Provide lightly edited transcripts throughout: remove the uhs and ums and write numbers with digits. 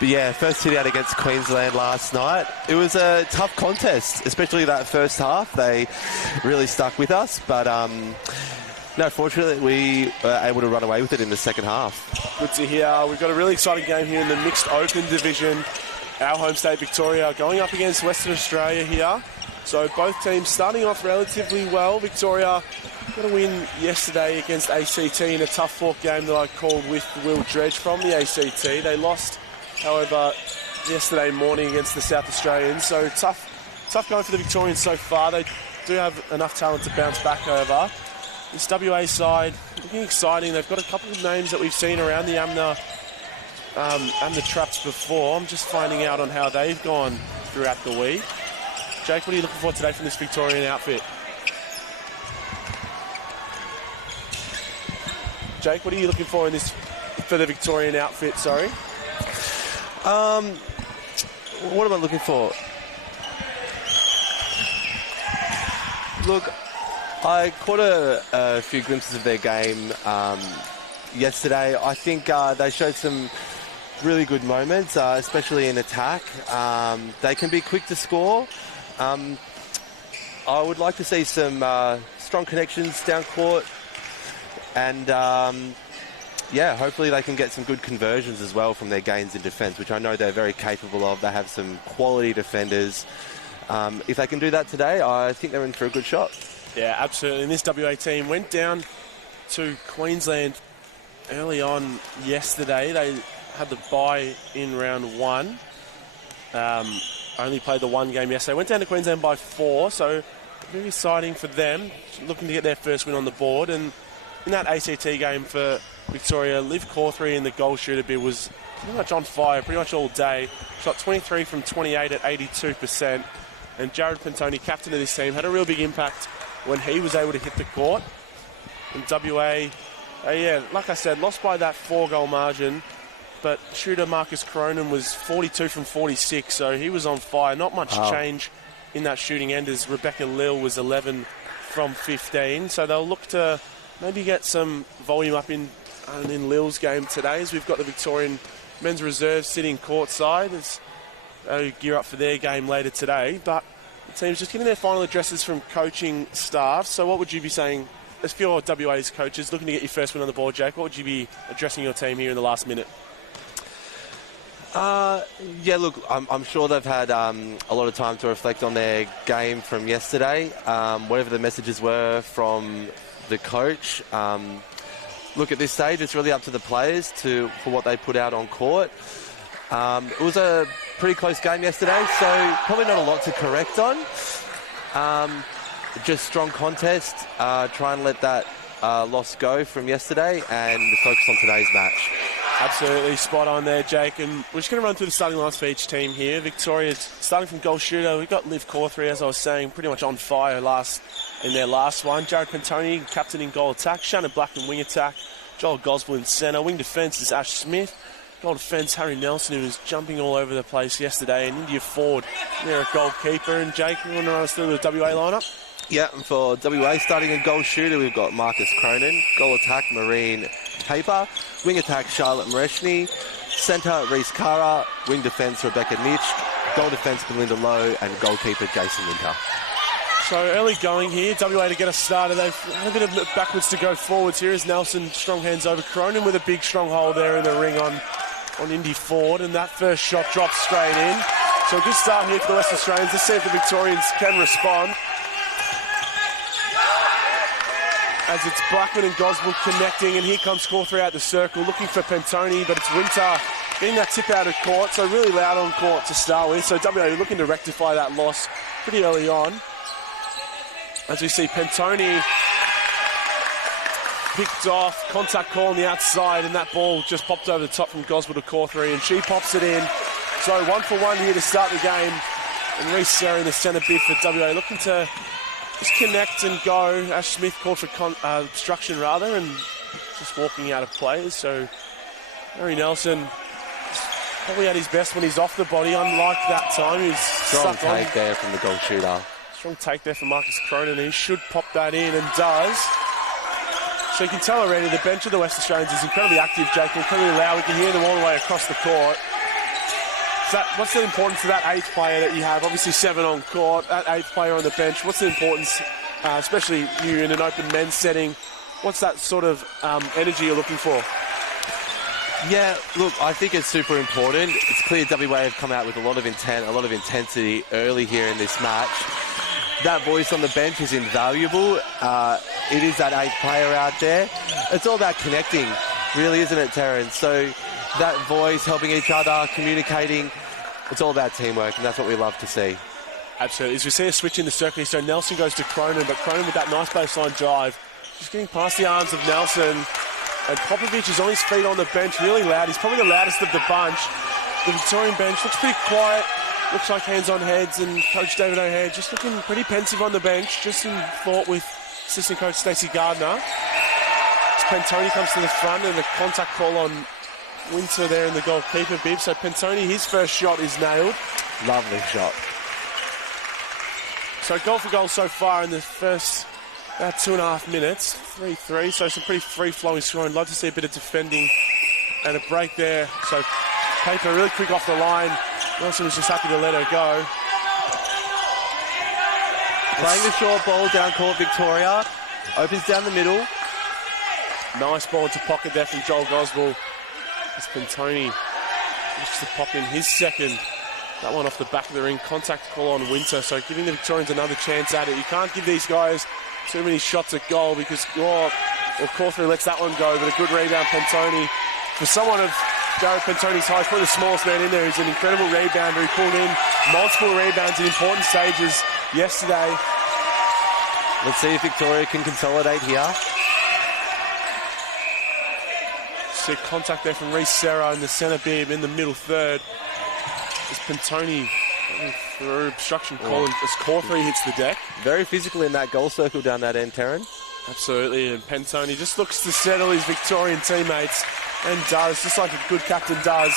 But yeah, first hit out against Queensland last night. It was a tough contest, especially that first half. They really stuck with us, but no, fortunately we were able to run away with it in the second half. Good to hear. We've got a really exciting game here in the mixed open division. Our home state, Victoria, going up against Western Australia here. So both teams starting off relatively well. Victoria got a win yesterday against ACT in a tough fought game that I called with Will Dredge from the ACT. They lost, however, yesterday morning against the South Australians. So tough going for the Victorians so far. They do have enough talent to bounce back over. This WA side looking exciting. They've got a couple of names that we've seen around the AMNA traps before. I'm just finding out on how they've gone throughout the week. Jake, what are you looking for today from this Victorian outfit? Jake, what are you looking for in this for the Victorian outfit? Sorry. What am I looking for? Look, I caught a few glimpses of their game yesterday. I think they showed some really good moments, especially in attack. They can be quick to score. I would like to see some strong connections down court, and yeah, hopefully they can get some good conversions as well from their gains in defence, which I know they're very capable of. They have some quality defenders. If they can do that today, I think they're in for a good shot. Yeah, absolutely. And this WA team went down to Queensland early on yesterday. They had the bye in round one. Only played the one game yesterday. Went down to Queensland by 4, so very exciting for them. Looking to get their first win on the board. And in that ACT game for Victoria, Liv Cawthorey in the goal shooter bid was pretty much on fire pretty much all day. Shot 23 from 28 at 82%. And Jared Pentoni, captain of this team, had a real big impact when he was able to hit the court. And WA, yeah, like I said, lost by that 4-goal margin. But shooter Marcus Cronin was 42 from 46, so he was on fire. Not much change in that shooting end as Rebecca Lill was 11 from 15. So they'll look to maybe get some volume up in Lill's game today, as we've got the Victorian men's reserve sitting courtside as they gear up for their game later today. But the team's just getting their final addresses from coaching staff. So what would you be saying, as for your WA's coaches, looking to get your first win on the board, Jake, what would you be addressing your team here in the last minute? Yeah, look, I'm sure they've had a lot of time to reflect on their game from yesterday, whatever the messages were from the coach. Look, at this stage, it's really up to the players for what they put out on court. It was a pretty close game yesterday, so probably not a lot to correct on. Just strong contest, try and let that loss go from yesterday and focus on today's match. Absolutely spot on there, Jake. And we're just going to run through the starting lines for each team here. Victoria's starting from goal shooter. We've got Liv Cawthorey, as I was saying, pretty much on fire in their last one. Jared Pentoni, captain in goal attack. Shannon Black in wing attack. Joel Goswell in centre. Wing defence is Ash Smith. Goal defence, Harry Nelson, who was jumping all over the place yesterday. And India Ford, they're a goalkeeper. And Jake, you want to run us through the WA lineup? Yeah, and for WA, starting in goal shooter, we've got Marcus Cronin. Goal attack, Marine Paper. Wing attack, Charlotte Mareshny. Centre, Reese Kara. Wing defence, Rebecca Nitsch. Goal defence, Belinda Lowe. And goalkeeper, Jason Winter. So early going here, WA to get us started. They've had a bit of backwards to go forwards here as Nelson strong hands over Cronin with a big strong hole there in the ring on Indy Ford. And that first shot drops straight in. So a good start here for the West Australians. Let's see if the Victorians can respond. As it's Blackman and Goswell connecting, and here comes Cawthorey out the circle, looking for Pentoni, but it's Winter getting that tip out of court, so really loud on court to start with. So WA looking to rectify that loss pretty early on. As we see Pentoni picked off, contact call on the outside, and that ball just popped over the top from Goswell to Cawthorey, and she pops it in. So 1-for-1 here to start the game. And Reece Serra in the centre bid for WA, looking to just connect and go. Ash Smith called for obstruction rather, and just walking out of play. So Harry Nelson probably at his best when he's off the body, unlike that time. He's strong take there from the goal shooter. Strong take there from Marcus Cronin. He should pop that in, and does. So you can tell already the bench of the West Australians is incredibly active, Jake, incredibly loud. We can hear them all the way across the court. So what's the importance of that 8th player that you have? Obviously 7 on court, that 8th player on the bench. What's the importance, especially you in an open men's setting? What's that sort of energy you're looking for? Yeah, look, I think it's super important. It's clear WA have come out with a lot of intent, a lot of intensity early here in this match. That voice on the bench is invaluable. It is that 8th player out there. It's all about connecting, really, isn't it, Terrence? So that voice, helping each other, communicating, it's all about teamwork, and that's what we love to see. Absolutely. As we see a switch in the circle, so Nelson goes to Cronin, but Cronin with that nice baseline drive, just getting past the arms of Nelson. And Popovic is on his feet on the bench, really loud. He's probably the loudest of the bunch. The Victorian bench looks pretty quiet. Looks like hands on heads, and Coach David O'Hare just looking pretty pensive on the bench, just in thought with assistant coach Stacey Gardner. As Pantoni comes to the front, and a contact call on Winter there in the goalkeeper bib. So Pantoni, his first shot is nailed. Lovely shot. So goal for goal so far in the first about 2.5 minutes. 3-3, so some pretty free-flowing scoring. Love to see a bit of defending and a break there. So Paper really quick off the line. Nelson was just happy to let her go. Playing the short ball down court, Victoria. Opens down the middle. Nice ball into pocket there from Joel Goswell. As Pantoni looks to pop in his second. That one off the back of the ring. Contact call on Winter, so giving the Victorians another chance at it. You can't give these guys too many shots at goal because Cawthorne lets that one go, but a good rebound, Pantoni. For someone of Jared Pantoni's height, probably the smallest man in there, who's an incredible rebounder. He pulled in multiple rebounds in important stages yesterday. Let's see if Victoria can consolidate here. See contact there from Reece Serra in the centre bib in the middle third. As Pantoni through obstruction call as Cawthorne hits the deck. Very physical in that goal circle down that end, Terran. Absolutely, and Pantoni just looks to settle his Victorian teammates, and does, just like a good captain does.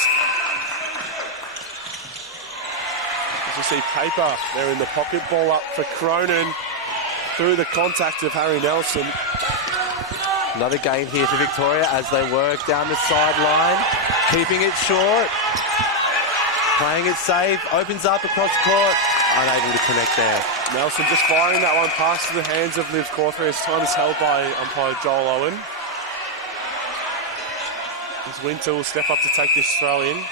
As you see Paper there in the pocket, ball up for Cronin through the contact of Harry Nelson. Another gain here for Victoria as they work down the sideline, keeping it short, playing it safe, opens up across court, unable to connect there. Nelson just firing that one past to the hands of Liv Cawthorne. His time is held by umpire Joel Owen. As Winter will step up to take this throw in.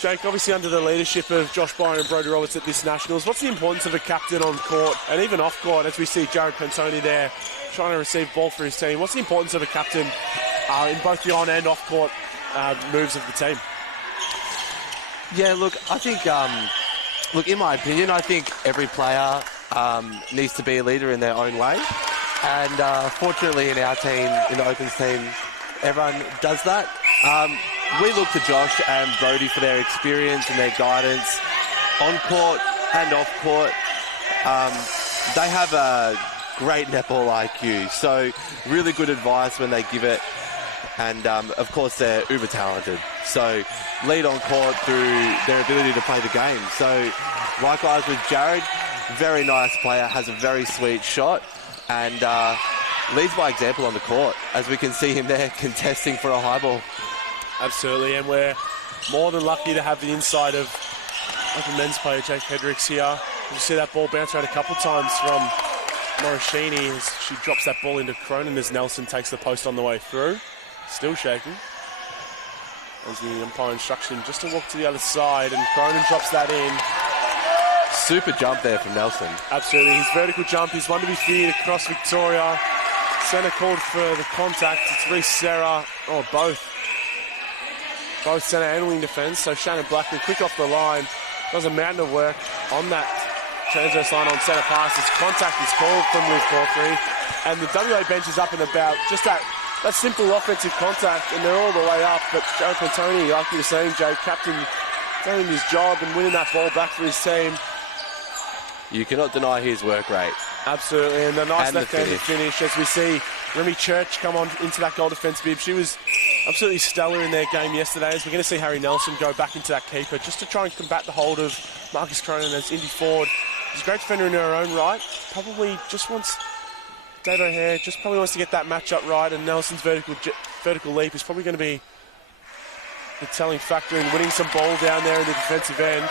Jake, obviously under the leadership of Josh Byron and Brodie Roberts at this Nationals, what's the importance of a captain on court and even off court, as we see Jared Pantoni there trying to receive ball for his team? What's the importance of a captain in both the on and off court moves of the team? Yeah, look, I think, in my opinion, I think every player needs to be a leader in their own way. And fortunately in our team, in the Opens team, everyone does that. We look to Josh and Brodie for their experience and their guidance on court and off court. They have a great netball IQ, so really good advice when they give it. And of course they're uber talented, so lead on court through their ability to play the game. So likewise with Jared, very nice player, has a very sweet shot, and leads by example on the court, as we can see him there contesting for a high ball. Absolutely, and we're more than lucky to have the inside of open men's player Jake Hendricks here. You see that ball bounce around a couple times from Morishini as she drops that ball into Cronin as Nelson takes the post on the way through. Still shaking. As the umpire instruction just to walk to the other side, and Cronin drops that in. Super jump there from Nelson. Absolutely, his vertical jump is one to be feared across Victoria. Centre called for the contact. It's Reece Serra, both centre and wing defence. So Shannon Blackman quick off the line, does a mountain of work on that transverse line on centre pass. His contact is called from Liv Cawthorne, and the WA bench is up and about. Just that simple offensive contact, and they're all the way up. But Joe Pantoni, like you were saying, Jay, captain, doing his job and winning that ball back for his team. You cannot deny his work rate. Absolutely, and a nice left-handed finish as we see Remy Church come on into that goal defence bib. She was absolutely stellar in their game yesterday, as we're going to see Harry Nelson go back into that keeper just to try and combat the hold of Marcus Cronin as Indy Ford. She's a great defender in her own right. Probably just wants Dave O'Hare, wants to get that matchup right, and Nelson's vertical leap is probably going to be the telling factor in winning some ball down there in the defensive end.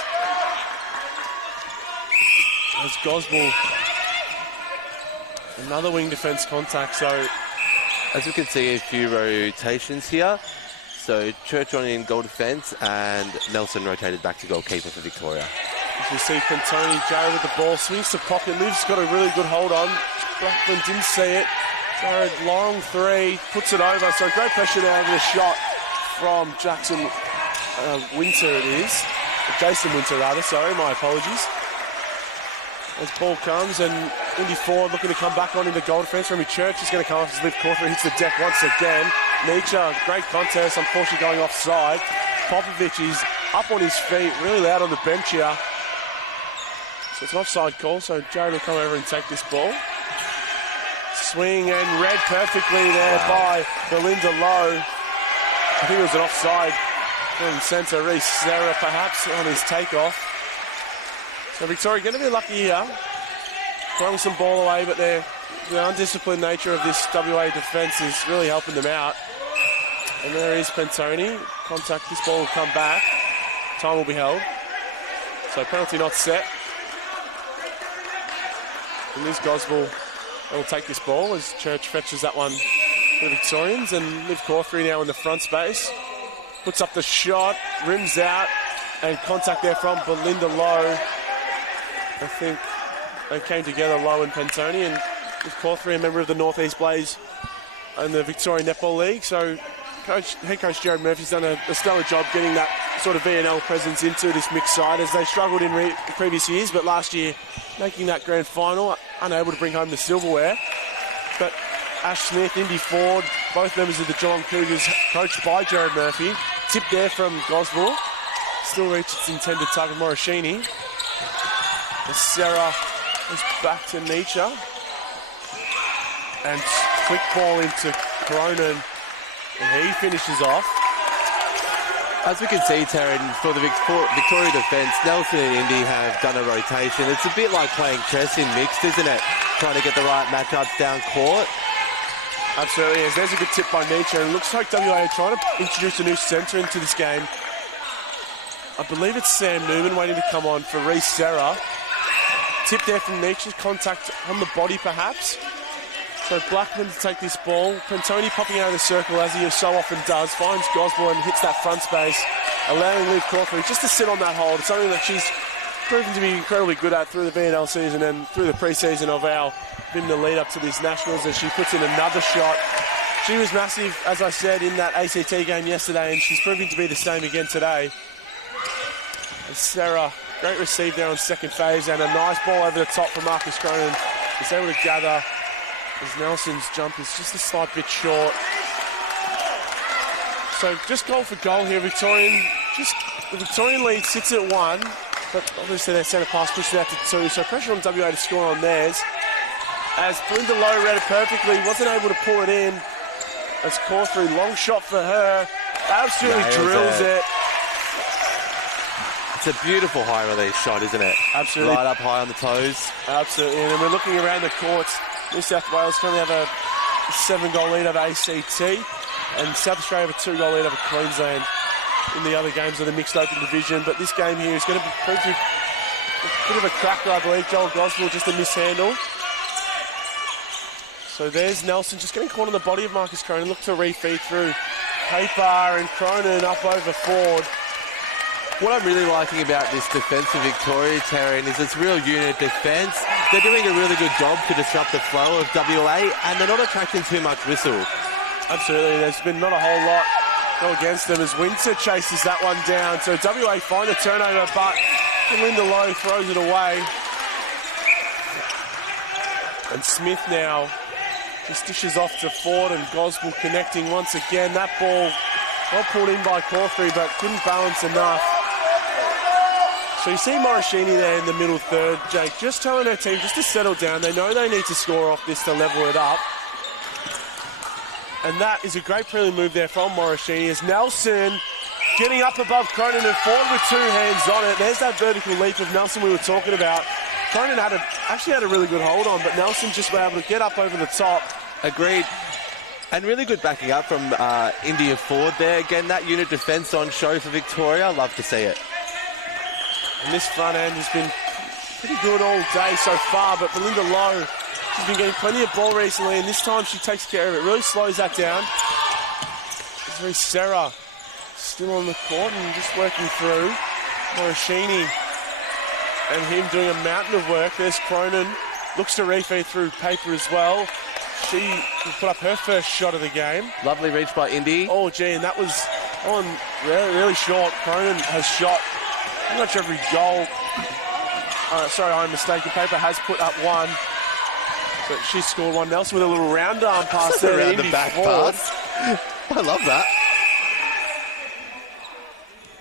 As Gosball, another wing defence contact. So as we can see, a few rotations here. So Church on in goal defence and Nelson rotated back to goalkeeper for Victoria. as we see Pantoni, Jared with the ball, swings to pocket. Liv's got a really good hold on. Blackman didn't see it. Jared, long three, puts it over. So great pressure there over the shot from Jackson Winter it is. Jason Winter rather, sorry, my apologies. As ball comes and Indy Ford looking to come back on into goal defence. Remy Church is going to come off as Liv Cawthron hits the deck once again. Nietzsche, great contest, unfortunately going offside. Popovich is up on his feet, really loud on the bench here. So it's an offside call, so Jared will come over and take this ball. Swing and read perfectly there by Belinda Lowe. I think it was an offside from centre, Reece Serra perhaps on his takeoff. So Victoria going to be lucky here, throwing some ball away, but the undisciplined nature of this WA defence is really helping them out. And there is Pantoni. Contact, this ball will come back. Time will be held. So penalty not set. And Liz Gosball will take this ball as Church fetches that one for the Victorians. And Liv Cawthron now in the front space. Puts up the shot, rims out, and contact there from Belinda Lowe. I think they came together, Lowe and Pantoni, and Liv Cawthron, a member of the North East Blaze and the Victorian Netball League. So head coach Jared Murphy's done a stellar job getting that sort of VNL presence into this mixed side as they struggled in previous years, but last year making that grand final, unable to bring home the silverware. But Ash Smith, Indy Ford, both members of the Geelong Cougars, coached by Jared Murphy. Tip there from Gosball. Still reached its intended target, Morishini. Sarah is back to Nietzsche. And quick ball into Cronin. And he finishes off. As we can see, Taryn, for the Victoria defence, Nelson and Indy have done a rotation. It's a bit like playing chess in mixed, isn't it? Trying to get the right matchups down court. Absolutely is. There's a good tip by Nietzsche. And it looks like WA are trying to introduce a new centre into this game. I believe it's Sam Newman waiting to come on for Reece Serra. Tip there from Nietzsche. Contact on the body, perhaps. So Blackman to take this ball. Pantoni popping out of the circle as he so often does. Finds Gosball and hits that front space, allowing Liv Cawthron just to sit on that hold. It's something that she's proven to be incredibly good at through the VNL season and through the pre-season of our been the lead up to these Nationals as she puts in another shot. She was massive, as I said, in that ACT game yesterday, and she's proving to be the same again today. And Sarah, great receive there on second phase, and a nice ball over the top for Marcus Cronin. He's able to gather as Nelson's jump is just a slight bit short. So just goal for goal here. The Victorian lead sits at 1, but obviously their centre pass pushed it out to 2, so pressure on WA to score on theirs. As Belinda Lowe read it perfectly, wasn't able to pull it in. As Cawthron, long shot for her, absolutely drills it. It's a beautiful high release shot, isn't it? Absolutely. Right up high on the toes. Absolutely, and we're looking around the courts. New South Wales currently have a 7-goal lead over ACT, and South Australia have a 2-goal lead over Queensland in the other games of the mixed open division. But this game here is going to be a bit of a cracker, I believe. Joel Gosball just a mishandle. So there's Nelson just getting caught on the body of Marcus Cronin. Look to refeed through Paper and Cronin up over Ford. What I'm really liking about this defence of Victoria, Taryn, is it's real unit defence. They're doing a really good job to disrupt the flow of WA, and they're not attracting too much whistle. Absolutely, there's been not a whole lot go against them as Winter chases that one down. So WA find a turnover, but Belinda Lowe throws it away. And Smith now just dishes off to Ford, and Gosball connecting once again. That ball well pulled in by Cawthron, but couldn't balance enough. So you see Morishini there in the middle third, Jake, just telling her team just to settle down. They know they need to score off this to level it up. And that is a great prelim move there from Morishini as Nelson getting up above Cronin and Ford with 2 hands on it. There's that vertical leap of Nelson we were talking about. Cronin actually had a really good hold on, but Nelson just was able to get up over the top. Agreed. And really good backing up from India forward there. Again, that unit defence on show for Victoria. Love to see it. And this front end has been pretty good all day so far, but Belinda Lowe, she's been getting plenty of ball recently, and this time she takes care of it. Really slows that down. There's Sarah still on the court and just working through. Morishini and him doing a mountain of work. There's Cronin. Looks to refeed through paper as well. She will put up her first shot of the game. Lovely reach by Indy. Oh, gee, and that was on really, really short. Cronin has shot pretty much every goal. Sorry, I'm mistaken. Paper has put up one. But she scored one. Nelson with a little round arm pass there. Around the back pass. I love that.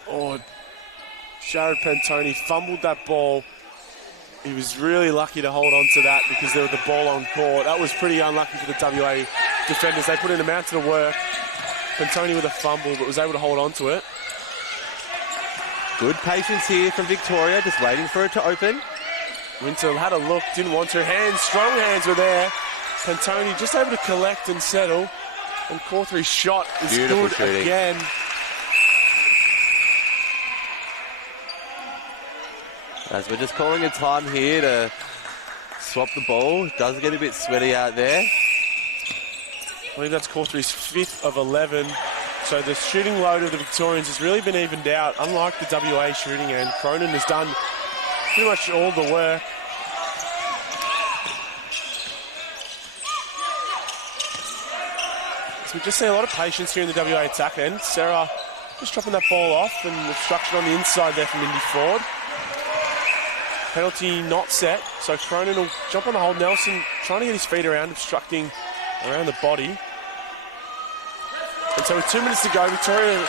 Oh, Jared Pantoni fumbled that ball. He was really lucky to hold on to that because there was the ball on court. That was pretty unlucky for the WA defenders. They put in a mountain of work. Pantoni with a fumble, but was able to hold on to it. Good patience here from Victoria, just waiting for it to open. Winter had a look, didn't want her hands. Strong hands were there. Pantoni just able to collect and settle. And Cawthorne's shot is Beautiful good shooting. again. As we're just calling a time here to swap the ball. It does get a bit sweaty out there. I believe that's Cawthorne's 5th of 11. So the shooting load of the Victorians has really been evened out, unlike the WA shooting end. Cronin has done pretty much all the work. So we just see a lot of patience here in the WA attack end. Sarah just dropping that ball off and obstruction on the inside there from Indy Ford. Penalty not set, so Cronin will jump on the hold. Nelson trying to get his feet around, obstructing around the body. And so with 2 minutes to go, Victoria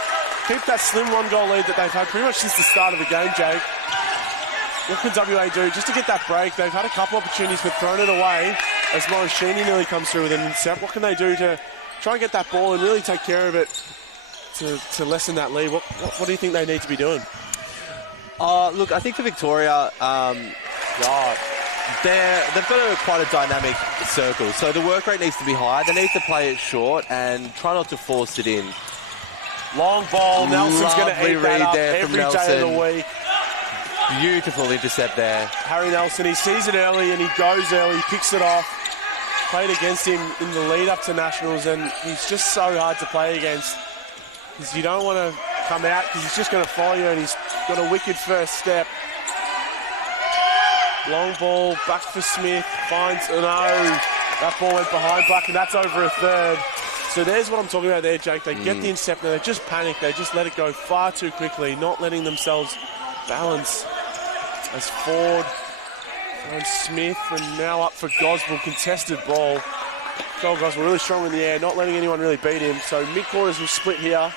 keep that slim 1-goal lead that they've had pretty much since the start of the game, Jake. What can WA do just to get that break? They've had a couple opportunities but thrown it away as Morishini nearly comes through with an intercept. What can they do to try and get that ball and really take care of it to lessen that lead? What do you think they need to be doing? Look, I think for Victoria, they've got quite a dynamic circle. So the work rate needs to be high. They need to play it short and try not to force it in. Long ball. Nelson's going to eat that up every day of the week. Beautiful intercept there. Harry Nelson, he sees it early and he goes early, he picks it off. Played against him in the lead up to Nationals and he's just so hard to play against because you don't want to come out because he's just going to follow you and he's got a wicked first step. Long ball, back for Smith, finds, no, that ball went behind Black and that's over a third. So there's what I'm talking about there, Jake. They get the intercept, they just panic, they just let it go far too quickly, not letting themselves balance. As Ford finds Smith and now up for Goswell, contested ball. Joel Goswell really strong in the air, not letting anyone really beat him. So mid-quarters will split here.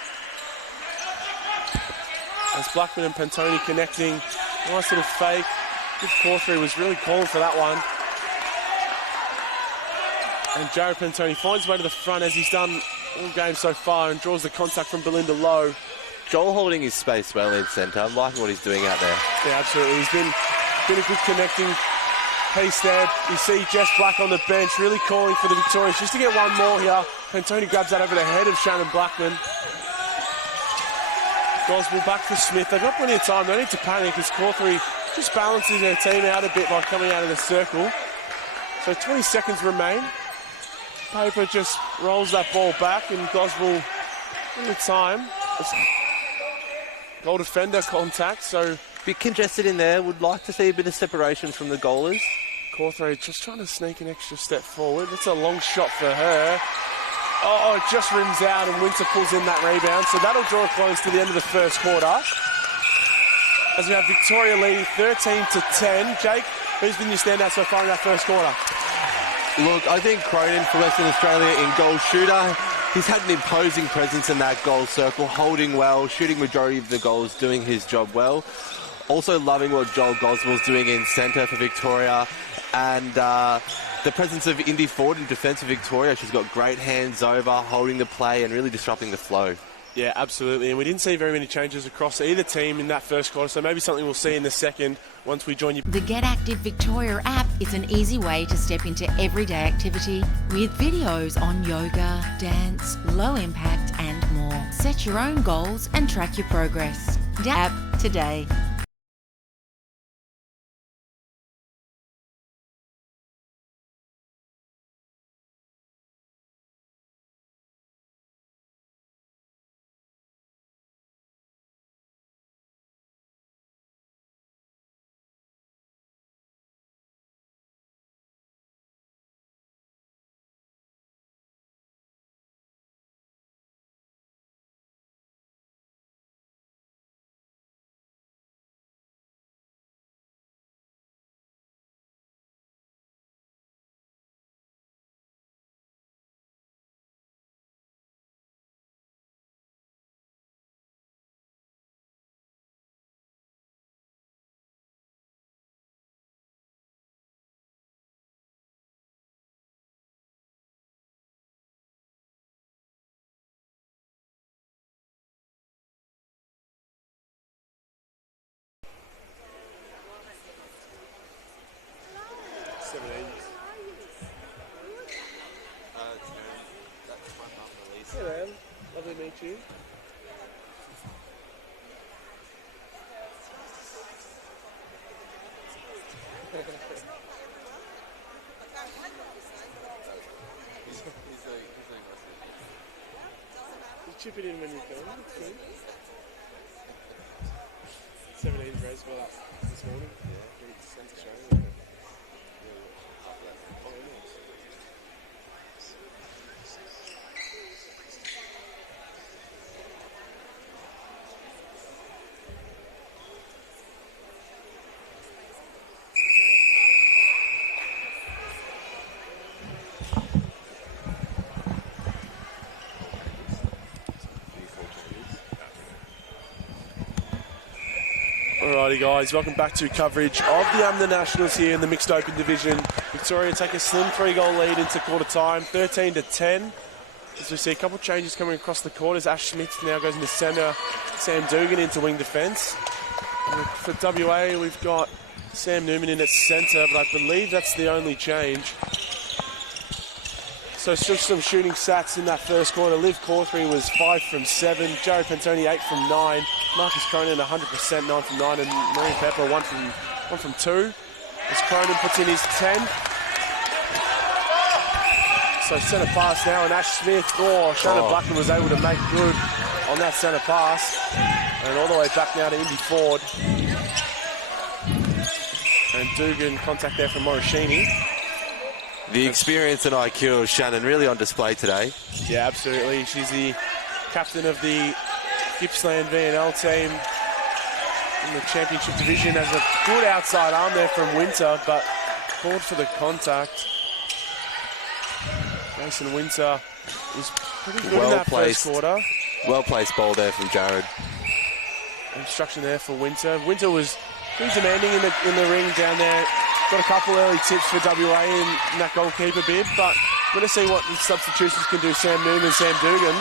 As Blackman and Pantoni connecting. Nice little fake. Good Cawthorne was really calling for that one. And Jared Pantoni finds his way to the front as he's done all game so far and draws the contact from Belinda Lowe. Joel holding his space well in centre. I'm liking what he's doing out there. Yeah, absolutely. He's been a good connecting piece there. You see Jess Black on the bench, really calling for the Victorians just to get one more here. Pantoni grabs that over the head of Shannon Blackman. Goswell back for Smith. They've got plenty of time. They need to panic as Cawthorne just balances their team out a bit by coming out of the circle. So 20 seconds remain. Paper just rolls that ball back and Goswell in the time. Goal defender contact, so... Bit congested in there. Would like to see a bit of separation from the goalers. Cawthorne just trying to sneak an extra step forward. That's a long shot for her. Oh, it just rims out and Winter pulls in that rebound. So that'll draw close to the end of the first quarter. As we have Victoria leading 13-10. Jake, who's been your standout so far in that first quarter? Look, I think Cronin for Western Australia in goal shooter. He's had an imposing presence in that goal circle, holding well, shooting majority of the goals, doing his job well. Also loving what Joel Goswell's doing in centre for Victoria. And the presence of Indy Ford in defence of Victoria. She's got great hands over, holding the play and really disrupting the flow. Yeah, absolutely. And we didn't see very many changes across either team in that first quarter, so maybe something we'll see in the second once we join you. The Get Active Victoria app is an easy way to step into everyday activity with videos on yoga, dance, low impact and more. Set your own goals and track your progress. The app today. Hey man, lovely to meet you. You chip it in when you come. It's good. 17's res got up this morning. Yeah. He sent a show. Alrighty guys, welcome back to coverage of the Nationals here in the Mixed Open Division. Victoria take a slim 3-goal lead into quarter time, 13-10. As we see a couple of changes coming across the quarters. Ash Smith now goes into centre, Sam Dugan into wing defence. For WA we've got Sam Newman in at centre, but I believe that's the only change. So still some shooting stats in that first quarter. Liv Cawthorey was 5 from 7, Jared Pantoni 8 from 9, Marcus Cronin 100%, 9 from 9, and Marine Pepper 1 from 2. As Cronin puts in his 10. So centre pass now, and Ash Smith, Shannon Blackman was able to make good on that centre pass. And all the way back now to Indy Ford. And Dugan contact there from Morishini. The experience and IQ of Shannon really on display today. Yeah, absolutely. She's the captain of the Gippsland VNL team in the championship division. Has a good outside arm there from Winter, but called for the contact. Mason Winter was pretty good in that first quarter. Well-placed ball there from Jared. Instruction there for Winter. Winter was pretty demanding in the ring down there. Got a couple early tips for WA in that goalkeeper bid, but we're going to see what the substitutions can do. Sam Newman and Sam Dugan.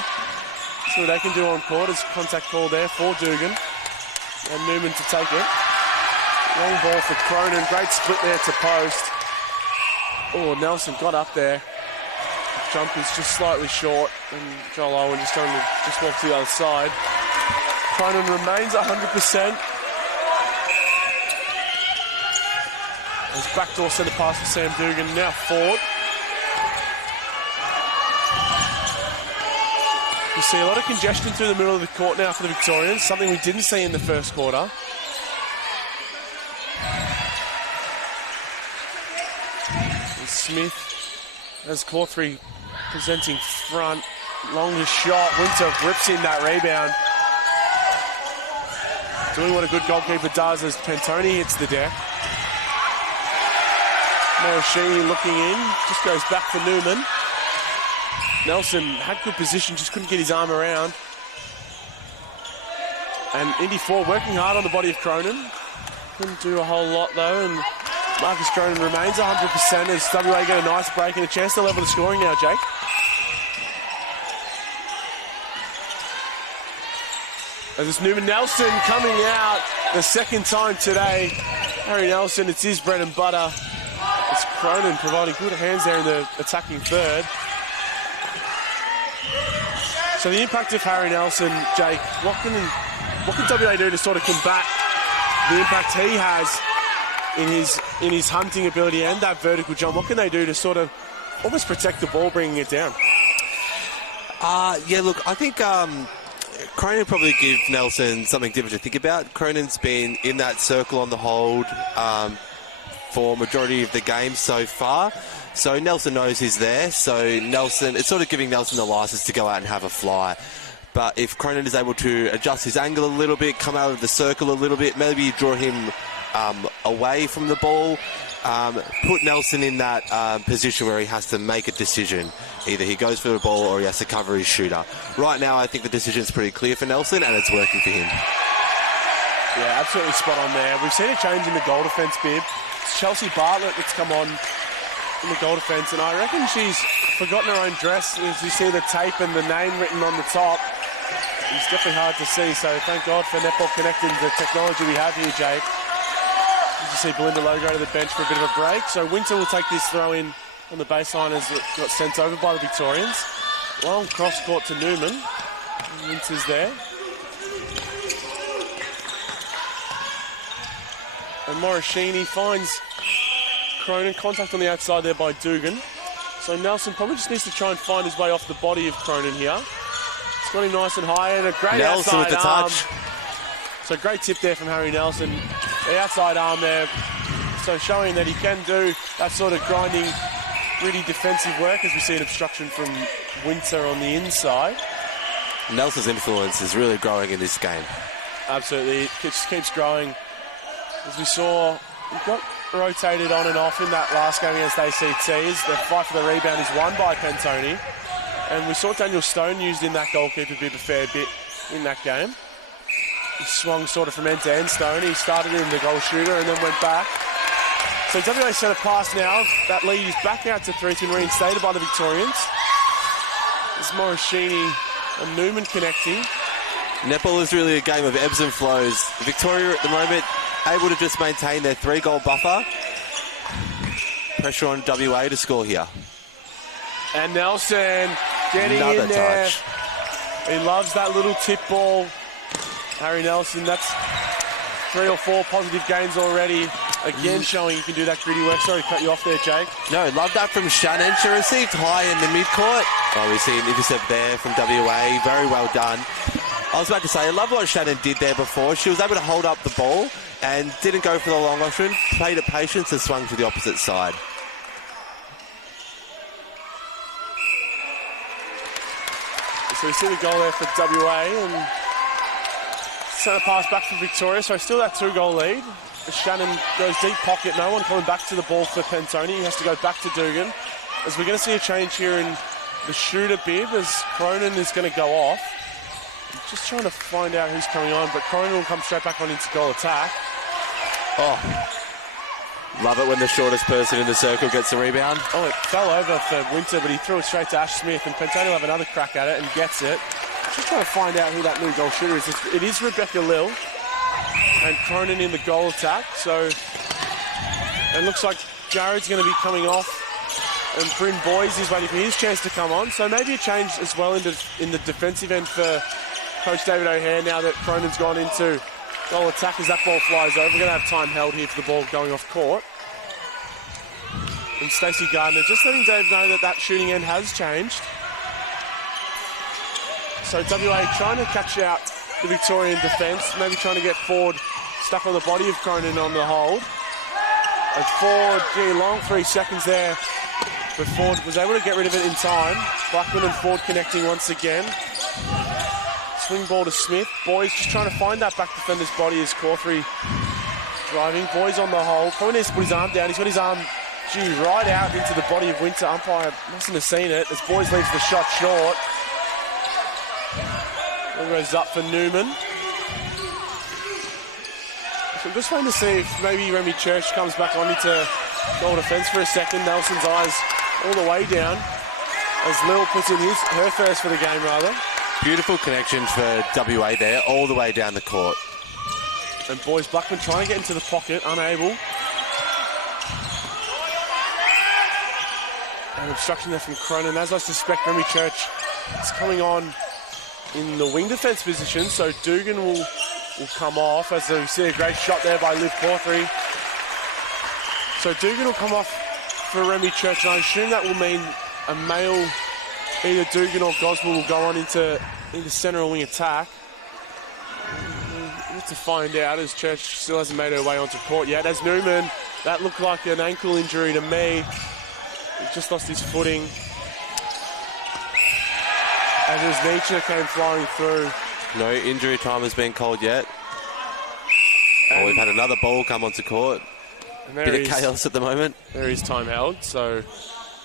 See what they can do on court. As contact call there for Dugan. And Newman to take it. Long ball for Cronin. Great split there to post. Oh, Nelson got up there. Jump is just slightly short. And Joel Owen just going to walk to the other side. Cronin remains 100%. There's backdoor centre pass for Sam Dugan, now Ford. You see a lot of congestion through the middle of the court now for the Victorians, something we didn't see in the first quarter. And Smith has Cawthorey presenting front, longest shot, Winter rips in that rebound. Doing what a good goalkeeper does as Pantoni hits the deck. Morishini looking in, just goes back for Newman. Nelson had good position, just couldn't get his arm around. And Indy 4 working hard on the body of Cronin. Couldn't do a whole lot though, and Marcus Cronin remains 100% as WA get a nice break and a chance to level the scoring now, Jake. As it's Newman Nelson coming out the second time today. Harry Nelson, it's his bread and butter. It's Cronin providing good hands there in the attacking third. So the impact of Harry Nelson, Jake, what can WA do to sort of combat the impact he has in his hunting ability and that vertical jump? What can they do to sort of almost protect the ball, bringing it down? Yeah, look, I think Cronin probably give Nelson something different to think about. Cronin's been in that circle on the hold for majority of the game so far. So Nelson knows he's there. So Nelson, it's sort of giving Nelson the license to go out and have a fly. But if Cronin is able to adjust his angle a little bit, come out of the circle a little bit, maybe draw him away from the ball, put Nelson in that position where he has to make a decision. Either he goes for the ball or he has to cover his shooter. Right now, I think the decision's pretty clear for Nelson, and it's working for him. Yeah, absolutely spot on there. We've seen a change in the goal defence, Bib. It's Chelsea Bartlett that's come on in the goal defence, and I reckon she's forgotten her own dress. As you see the tape and the name written on the top, it's definitely hard to see. So thank God for Netball connecting the technology we have here, Jake. As you see Belinda Lowe go to the bench for a bit of a break. So Winter will take this throw in on the baseline as it got sent over by the Victorians. Long cross court to Newman. And Winter's there. And Morishini finds Cronin. Contact on the outside there by Dugan. So Nelson probably just needs to try and find his way off the body of Cronin here. It's got him nice and high, and a great Nelson outside with the arm. touch. So great tip there from Harry Nelson. The outside arm there. So showing that he can do that sort of grinding, really defensive work, as we see an obstruction from Winter on the inside. Nelson's influence is really growing in this game. Absolutely. It just keeps growing. As we saw, he got rotated on and off in that last game against ACT. The fight for the rebound is won by Pantoni. And we saw Daniel Stone used in that goalkeeper bib a fair bit in that game. He swung sort of from end to end, Stone. He started in the goal shooter and then went back. So WA set a pass now. That lead is back out to 3. It's been reinstated by the Victorians. It's Morishini and Newman connecting. Netball is really a game of ebbs and flows. Victoria at the moment able to just maintain their 3-goal buffer. Pressure on WA to score here. And Nelson getting Another in there. touch. He loves that little tip ball. Harry Nelson, that's 3 or 4 positive gains already. Again, showing you can do that gritty work. Sorry to cut you off there, Jake. No, love that from Shannon. She received high in the midcourt. Oh, we see an intercept there from WA. Very well done. I was about to say, I love what Shannon did there before. She was able to hold up the ball and didn't go for the long option. Played it patience and swung to the opposite side. So we see the goal there for WA and centre pass back for Victoria. So still that 2-goal lead. As Shannon goes deep pocket, no one coming back to the ball for Pantoni. He has to go back to Dugan. As we're going to see a change here in the shooter bib as Cronin is going to go off. Just trying to find out who's coming on, but Cronin will come straight back on into goal attack. Oh, love it when the shortest person in the circle gets the rebound. Oh, it fell over for Winter, but he threw it straight to Ash Smith, and Pantoni will have another crack at it and gets it. Just trying to find out who that new goal shooter is. It is Rebecca Lill, and Cronin in the goal attack. So, it looks like Jared's going to be coming off, and Bryn Boys is waiting for his chance to come on. So maybe a change as well in the defensive end for Coach David O'Hare now that Cronin's gone into goal attack as that ball flies over. We're going to have time held here for the ball going off court. And Stacey Gardner just letting Dave know that that shooting end has changed. So WA trying to catch out the Victorian defence, maybe trying to get Ford stuck on the body of Cronin on the hold. And Ford, long 3 seconds there, but Ford was able to get rid of it in time. Blackman and Ford connecting once again. Swing ball to Smith. Boys just trying to find that back defender's body as Cawthorey driving. Boys on the hold. Probably needs to put his arm down. He's got his arm right out into the body of Winter. Umpire mustn't have seen it as Boys leaves the shot short. Ball goes up for Newman. So I'm just waiting to see if maybe Remy Church comes back on into goal defence for a second. Nelson's eyes all the way down as Lil puts in her first for the game rather. Beautiful connection for WA there, all the way down the court. And boys, Blackman trying to get into the pocket, unable. And obstruction there from Cronin. As I suspect, Remy Church is coming on in the wing defence position, so Dugan will come off, as we see a great shot there by Liv Cawthorey. So Dugan will come off for Remy Church, and I assume that will mean a male, either Dugan or Goswell, will go on into centre or wing attack. We'll have to find out, as Church still hasn't made her way onto court yet. As Newman, that looked like an ankle injury to me. He just lost his footing. As his nature came flying through. No injury time has been called yet. Oh, we've had another ball come onto court. Bit of chaos at the moment. There is time held, so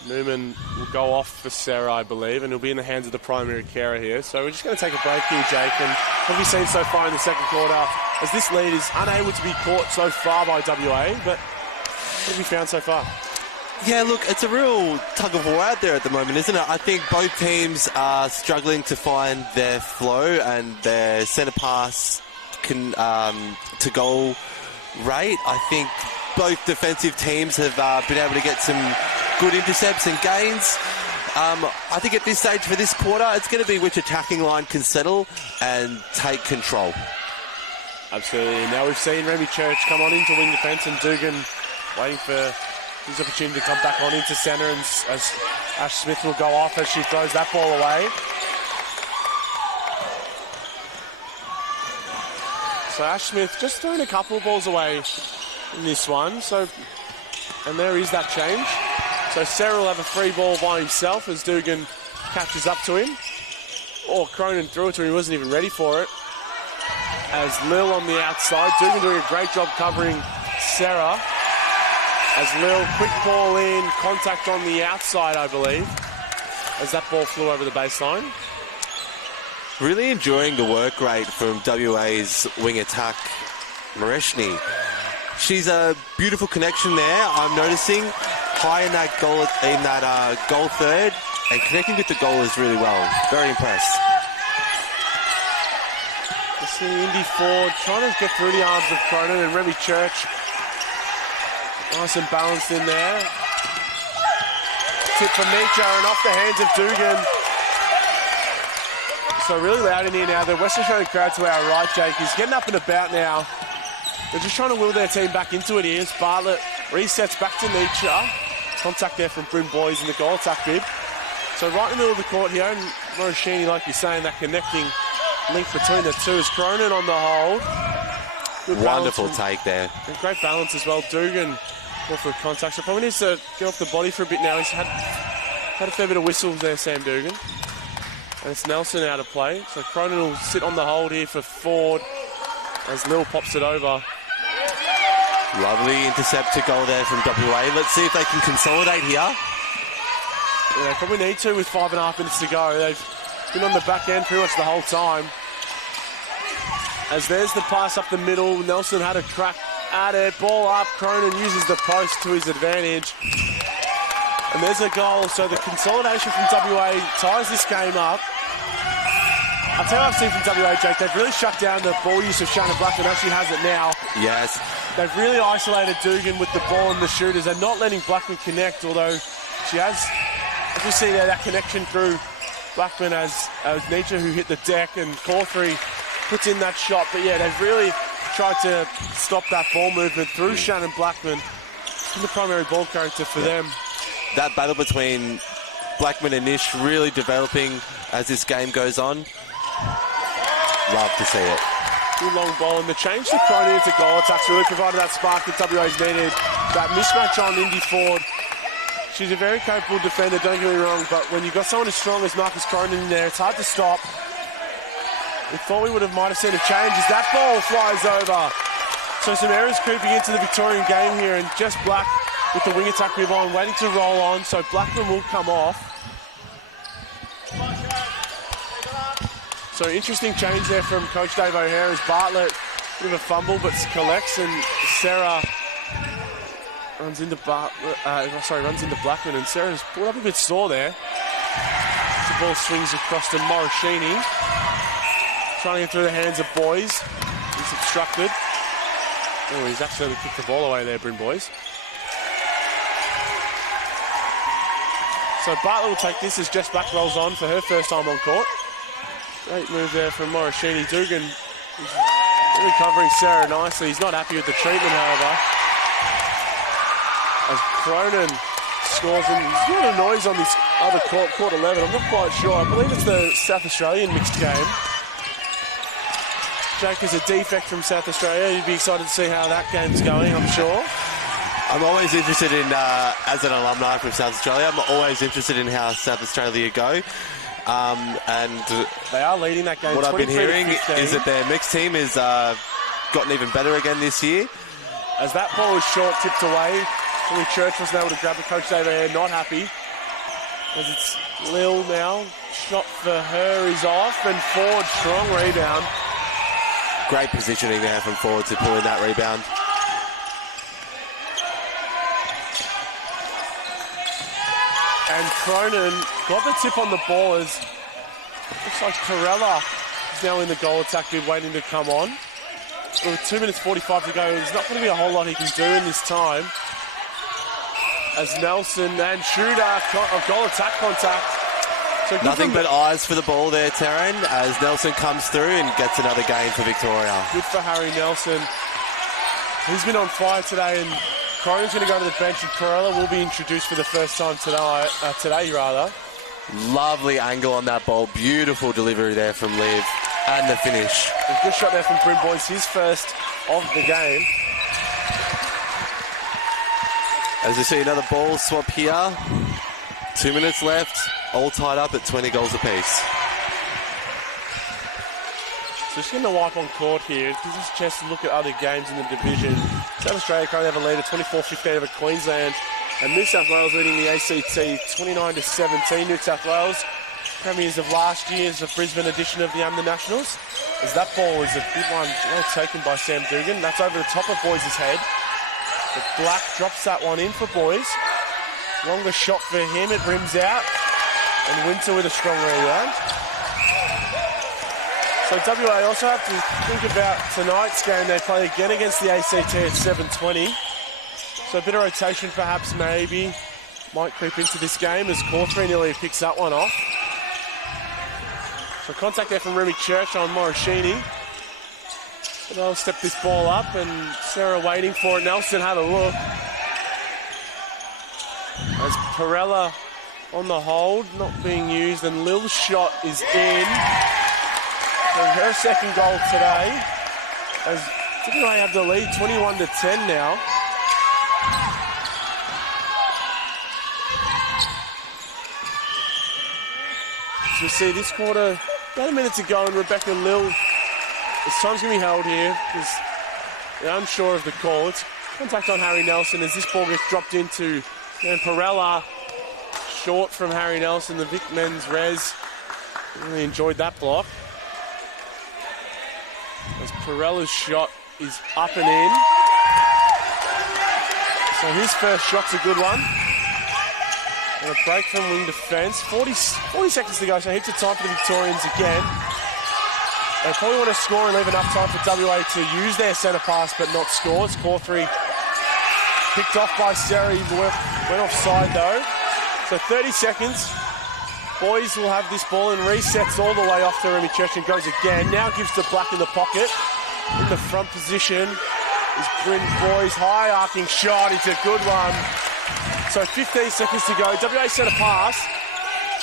Newman will go off for Sarah, I believe, and he'll be in the hands of the primary carer here. So we're just going to take a break here, Jake, and what have you seen so far in the second quarter? As this lead is unable to be caught so far by WA, but what have you found so far? Yeah, look, it's a real tug of war out there at the moment, isn't it? I think both teams are struggling to find their flow and their centre pass to goal rate. I think both defensive teams have been able to get some good intercepts and gains. I think at this stage for this quarter, it's going to be which attacking line can settle and take control. Absolutely. Now we've seen Remy Church come on into wing defence, and Dugan waiting for his opportunity to come back on into centre, and as Ash Smith will go off as she throws that ball away. So Ash Smith just throwing a couple of balls away in this one. And there is that change. So Sarah will have a free ball by himself as Dugan catches up to him. Or Cronin threw it to him, he wasn't even ready for it. As Lil on the outside, Dugan doing a great job covering Sarah. As Lil, quick ball in, contact on the outside, I believe, as that ball flew over the baseline. Really enjoying the work rate from WA's wing attack, Mareshny. She's a beautiful connection there, I'm noticing. High in that goal third, and connecting with the goalers really well. Very impressed. You see Indy Ford trying to get through the arms of Cronin, and Remy Church nice and balanced in there. Tip from Nietzsche and off the hands of Dugan. So really loud in here now. The Western Australian crowd to our right, Jake, is getting up and about now. They're just trying to will their team back into it here. Bartlett resets back to Nietzsche. Contact there from Bryn Boys in the goal attack bib. So right in the middle of the court here, and Morishini, like you're saying, that connecting link between the two is Cronin on the hold. Good wonderful take there. And great balance as well. Dugan for contact, so probably needs to get off the body for a bit now. He's had a fair bit of whistles there, Sam Dugan. And it's Nelson out of play. So Cronin will sit on the hold here for Ford as Lil pops it over. Lovely intercept to goal there from WA. Let's see if they can consolidate here. Yeah, they probably need to with 5.5 minutes to go. They've been on the back end pretty much the whole time. As there's the pass up the middle, Nelson had a crack at it, ball up, Cronin uses the post to his advantage. And there's a goal, so the consolidation from WA ties this game up. I'll tell you what I've seen from WA, Jake, they've really shut down the ball use of Shannon Blackman, as she has it now. Yes. They've really isolated Dugan with the ball and the shooters. They're not letting Blackman connect, although she has, as we see there, that connection through Blackman as Nietzsche, who hit the deck, and Cawthorey puts in that shot. But yeah, they've really tried to stop that ball movement through Shannon Blackman. She's the primary ball character for them. That battle between Blackman and Nish really developing as this game goes on. Love to see it. Good long ball, and the change to Cronin into goal attacks really provided that spark that WA's needed. That mismatch on Indy Ford. She's a very capable defender, don't get me wrong, but when you've got someone as strong as Marcus Cronin in there, it's hard to stop. We thought we might have seen a change as that ball flies over. So some errors creeping into the Victorian game here, and Jess Black with the wing attack move on, waiting to roll on, so Blackman will come off. So interesting change there from Coach Dave O'Hare as Bartlett, bit of a fumble, but collects, and Sarah runs into Blackman, and Sarah's pulled up a bit sore there. So ball swings across to Morishini. Trying to get through the hands of Boys. He's obstructed. Oh, he's actually kicked the ball away there, Bryn Boys. So Bartlett will take this as Jess Black rolls on for her first time on court. Great move there from Morishini. Dugan is really covering Sarah nicely. He's not happy with the treatment, however. As Cronin scores, and there's a lot of noise on this other court, court 11. I'm not quite sure. I believe it's the South Australian mixed game. Jake is a defect from South Australia. You'd be excited to see how that game's going, I'm sure. I'm always interested in, as an alumni from South Australia, I'm always interested in how South Australia go. And they are leading that game. What I've been hearing is that their mixed team has gotten even better again this year. As that ball was short, tipped away, Billy Church wasn't able to grab the coach over there, not happy. As it's Lil now, shot for her is off, and Ford, strong rebound. Great positioning there from Ford to pull in that rebound. And Cronin got the tip on the ball as looks like Perella is now in the goal attack, been waiting to come on. With 2 minutes 45 to go, there's not going to be a whole lot he can do in this time. As Nelson and Shooter, a goal attack contact. So nothing but eyes for the ball there, Taryn, as Nelson comes through and gets another game for Victoria. Good for Harry Nelson. He's been on fire today, and Cronin's going to go to the bench, and Perella will be introduced for the first time today. Lovely angle on that ball. Beautiful delivery there from Liv. And the finish. A good shot there from Bryn Boys, his first of the game. As we see another ball swap here. 2 minutes left. All tied up at 20 goals apiece. So just going to wipe on court here. It gives us a chance to look at other games in the division. South Australia currently have a lead of 24-15 over Queensland. And New South Wales leading the ACT 29-17. New South Wales, premiers of last year's Brisbane edition of the AMNA Nationals. As that ball is a good one, well taken by Sam Dugan. That's over the top of Boys' head. But Black drops that one in for Boys. Longer shot for him, it rims out. And Winter with a strong rebound. So WA also have to think about tonight's game. They play again against the ACT at 7:20. So a bit of rotation perhaps maybe might creep into this game as Cawthorne nearly picks that one off. So contact there from Remy Church on Morishini. So they'll step this ball up and Sarah waiting for it. Nelson had a look. As Perella on the hold, not being used, and Lil's shot is in. So her second goal today. As WA have the lead 21-10 now. So we see this quarter, about a minute to go, and Rebecca Lil, this time's going to be held here because they're unsure of the call. It's contact on Harry Nelson as this ball gets dropped into and Perella, short from Harry Nelson. The Vic men's res really enjoyed that block. As Perella's shot is up and in. So his first shot's a good one. And a break from wing defence. 40 seconds to go, so heaps of time for the Victorians again. They probably want to score and leave enough time for WA to use their centre pass but not score. It's Cawthorne picked off by Sarah. He went offside though. So 30 seconds. Boys will have this ball and resets all the way off to Remy Church and goes again. Now gives to Black in the pocket. In the front position is Bryn Boys. High arcing shot. It's a good one. So 15 seconds to go. WA set a pass.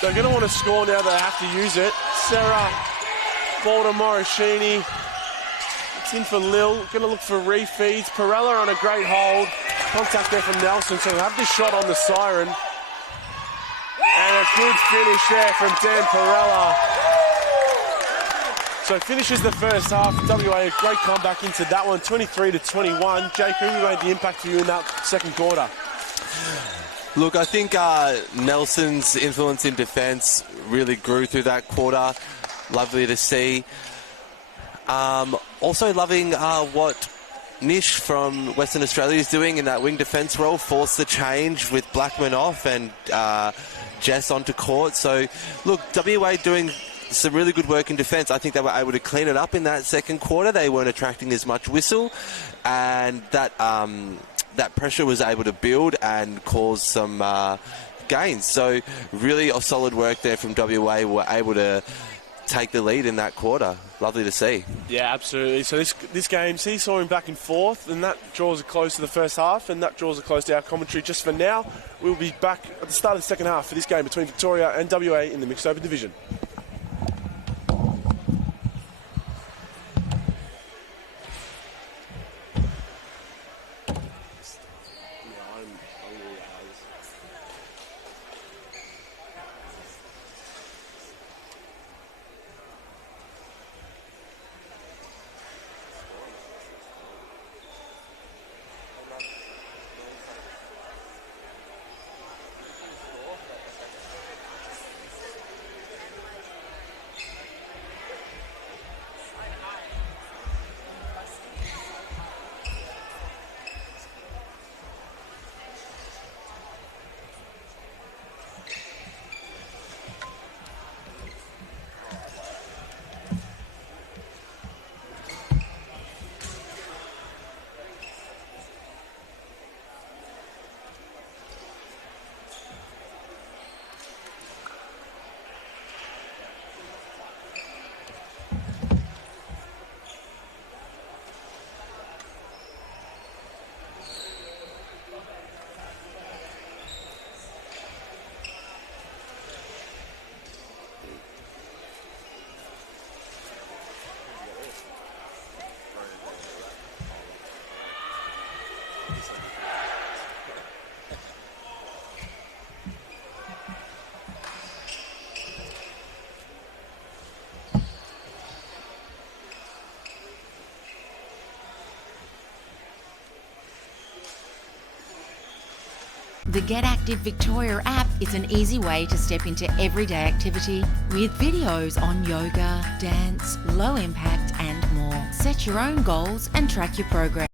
They're going to want to score now. They have to use it. Sarah, ball to Morishini. It's in for Lil. Going to look for refeeds. Perella on a great hold. Contact there from Nelson. So we'll have this shot on the siren. And a good finish there from Dan Perella. So finishes the first half. WA a great comeback into that one. 23-21. Jake, who made the impact for you in that second quarter? Look, I think Nelson's influence in defence really grew through that quarter. Lovely to see. Also loving what Nish from Western Australia is doing in that wing defence role. Forced the change with Blackman off and Jess onto court. So, look, WA doing some really good work in defence. I think they were able to clean it up in that second quarter. They weren't attracting as much whistle, and that pressure was able to build and cause some gains. So really a solid work there from WA. Were able to take the lead in that quarter. Lovely to see. Yeah, absolutely. So this game, seesawing back and forth, and that draws it close to the first half, and that draws it close to our commentary just for now. We'll be back at the start of the second half for this game between Victoria and WA in the Mixed Open Division. The Get Active Victoria app is an easy way to step into everyday activity with videos on yoga, dance, low impact and more. Set your own goals and track your progress.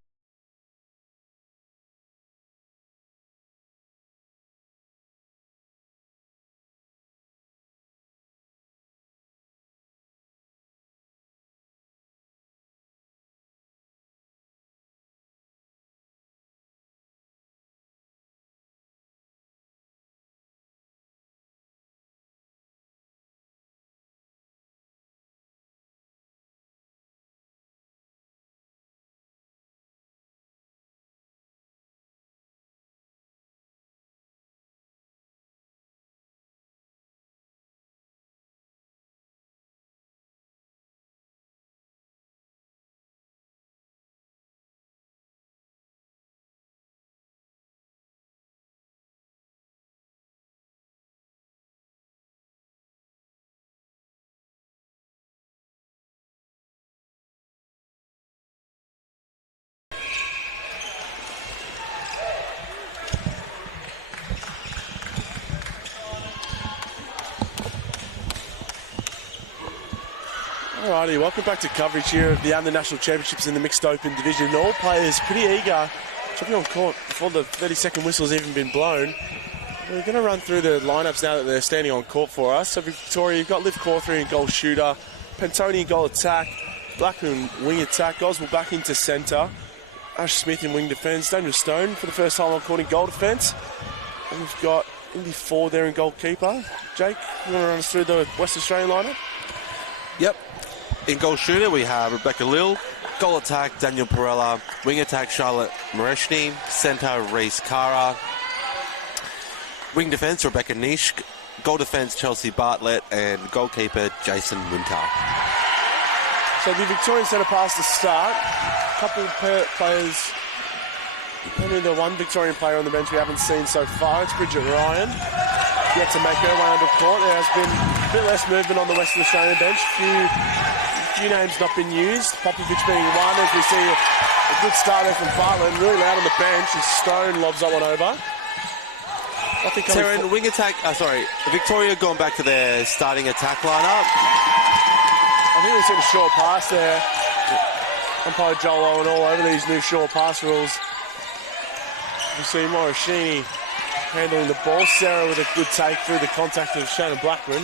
Alrighty, welcome back to coverage here of the Under National Championships in the Mixed Open Division. All players pretty eager, jumping on court before the 30-second whistle's even been blown. We're going to run through the lineups now that they're standing on court for us. So Victoria, you've got Liv Cawthorne in goal shooter, Pentoni in goal attack, Blackman wing attack, Goswell back into centre, Ash Smith in wing defence, Daniel Stone for the first time on court in goal defence. And we've got Indy Ford there in goalkeeper. Jake, you want to run us through the West Australian lineup? Yep. In goal shooter, we have Rebecca Lill. Goal attack, Daniel Perella. Wing attack, Charlotte Mareshny. Centre, Reese Cara. Wing defence, Rebecca Nish. Goal defence, Chelsea Bartlett. And goalkeeper, Jason Winter. So the Victorian centre pass to start. A couple of players, only the one Victorian player on the bench we haven't seen so far. It's Bridget Ryan. Yet to make her way under court. There has been a bit less movement on the Western Australian bench. Few names not been used. Popovich being one, as we see a good start there from Bartlett. Really loud on the bench as Stone lobs that one over. Taryn, wing attack, Victoria going back to their starting attack lineup. I think we've seen a short pass there. Umpire Joel Owen all over these new short pass rules. We see Morishini handling the ball. Sarah with a good take through the contact of Shannon Blackman.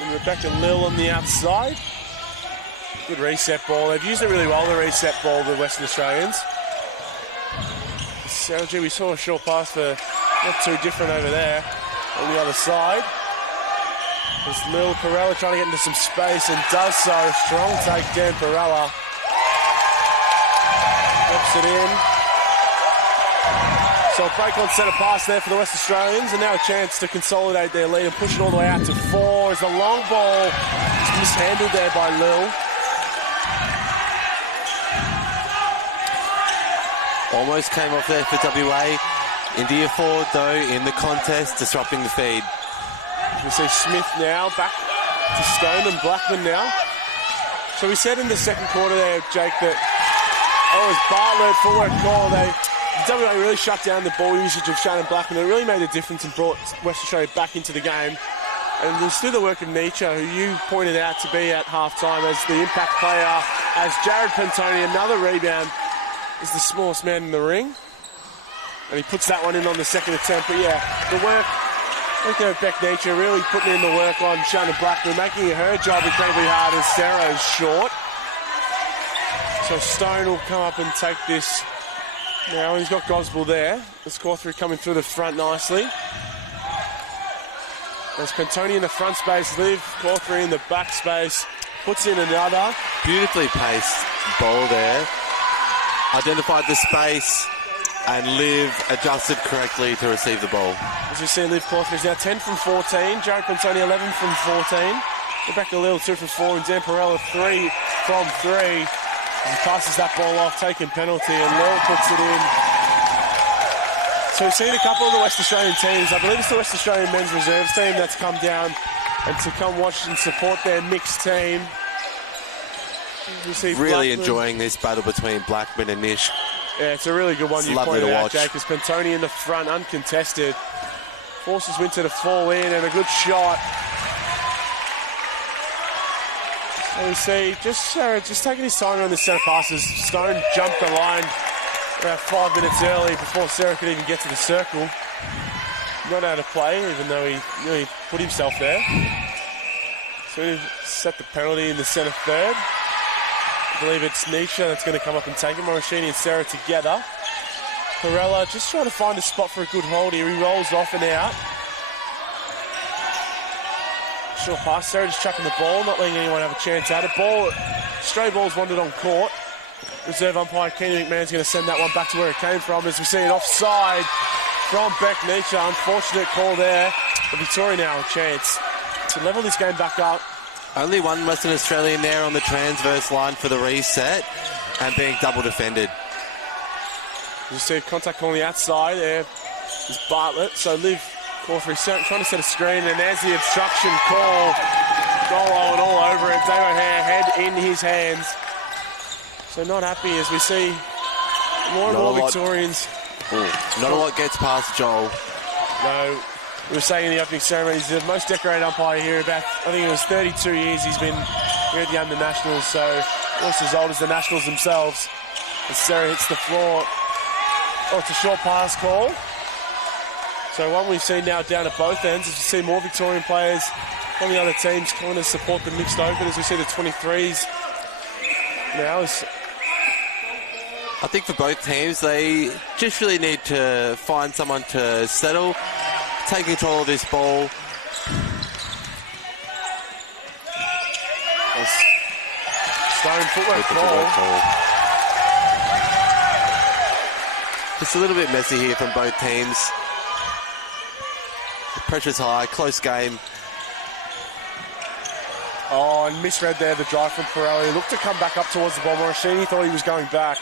And Rebecca Lill on the outside. Good reset ball. They've used it really well, the reset ball, the Western Australians. Sarah G, we saw a short pass for not too different over there on the other side. There's Lil Perella trying to get into some space and does so. Strong take, Dan Perella. Drops it in. So a break on centre pass there for the West Australians, and now a chance to consolidate their lead and push it all the way out to 4 as the long ball is mishandled there by Lil. Almost came off there for WA. India forward, though, in the contest, disrupting the feed. We see Smith now back to Stone and Blackman now. So we said in the second quarter there, Jake, that it was Bartlett, footwork call. WA really shut down the ball usage of Shannon Blackman. It really made a difference and brought West Australia back into the game. And there's still the work of Nietzsche, who you pointed out to be at half-time as the impact player, as Jared Pantoni, another rebound, is the smallest man in the ring. And he puts that one in on the second attempt. But yeah, the work, looking at Beck Nietzsche, really putting in the work on Shannon Blackman, making her job incredibly hard as Sarah is short. So Stone will come up and take this now. He's got Gosbell there. There's Cawthron coming through the front nicely. There's Pantoni in the front space, Liv Cawthron in the back space, puts in another. Beautifully paced ball there. Identified the space and Liv adjusted correctly to receive the ball. As you see, Liv Cawthron is now 10 from 14. Jared Pantoni 11 from 14. Rebecca Lill 2 from 4 and Dan Perella 3 from 3. He passes that ball off, taking penalty, and Lill puts it in. So we've seen a couple of the West Australian teams. I believe it's the West Australian men's reserves team that's come down and to come watch and support their mixed team. You see really Blackman enjoying this battle between Blackman and Nish. Yeah, it's a really good one. It's You lovely pointed to out, watch. Jake, as Pantoni in the front, uncontested. Forces Winter to fall in, and a good shot. So we see just taking his time on the centre passes. Stone jumped the line about 5 minutes early before Sarah could even get to the circle. Not out of play, even though he really put himself there. So he set the penalty in the centre third. I believe it's Nietzsche that's going to come up and take it. Morashini and Sarah together. Perella just trying to find a spot for a good hold here. He rolls off and out. Short pass. Sarah just chucking the ball, not letting anyone have a chance at it. Stray ball's wandered on court. Reserve umpire Keena McMahon's going to send that one back to where it came from as we see it offside from Beck Nietzsche. Unfortunate call there. But Victoria now a chance to level this game back up. Only one Western Australian there on the transverse line for the reset and being double defended. You see contact on the outside there is Bartlett. So Liv Cawthron trying to set a screen, and there's the obstruction call. Goal line all over it. Dave O'Hare head in his hands. So not happy as we see more and more Victorians. Not a lot gets past Joel. No, we were saying in the opening ceremony, he's the most decorated umpire here. About, I think it was 32 years he's been here at the Under Nationals, so almost as old as the Nationals themselves. As Sarah hits the floor. Oh, it's a short pass call. So one we've seen now down at both ends as we see more Victorian players on the other teams kind of support the mixed open as we see the 23s now. I think for both teams, they just really need to find someone to settle, take control of this ball. Stone footwork call. Just a little bit messy here from both teams. The pressure's high, close game. Oh, and misread there the drive from Perella. He looked to come back up towards the ball. Morashini thought he was going back.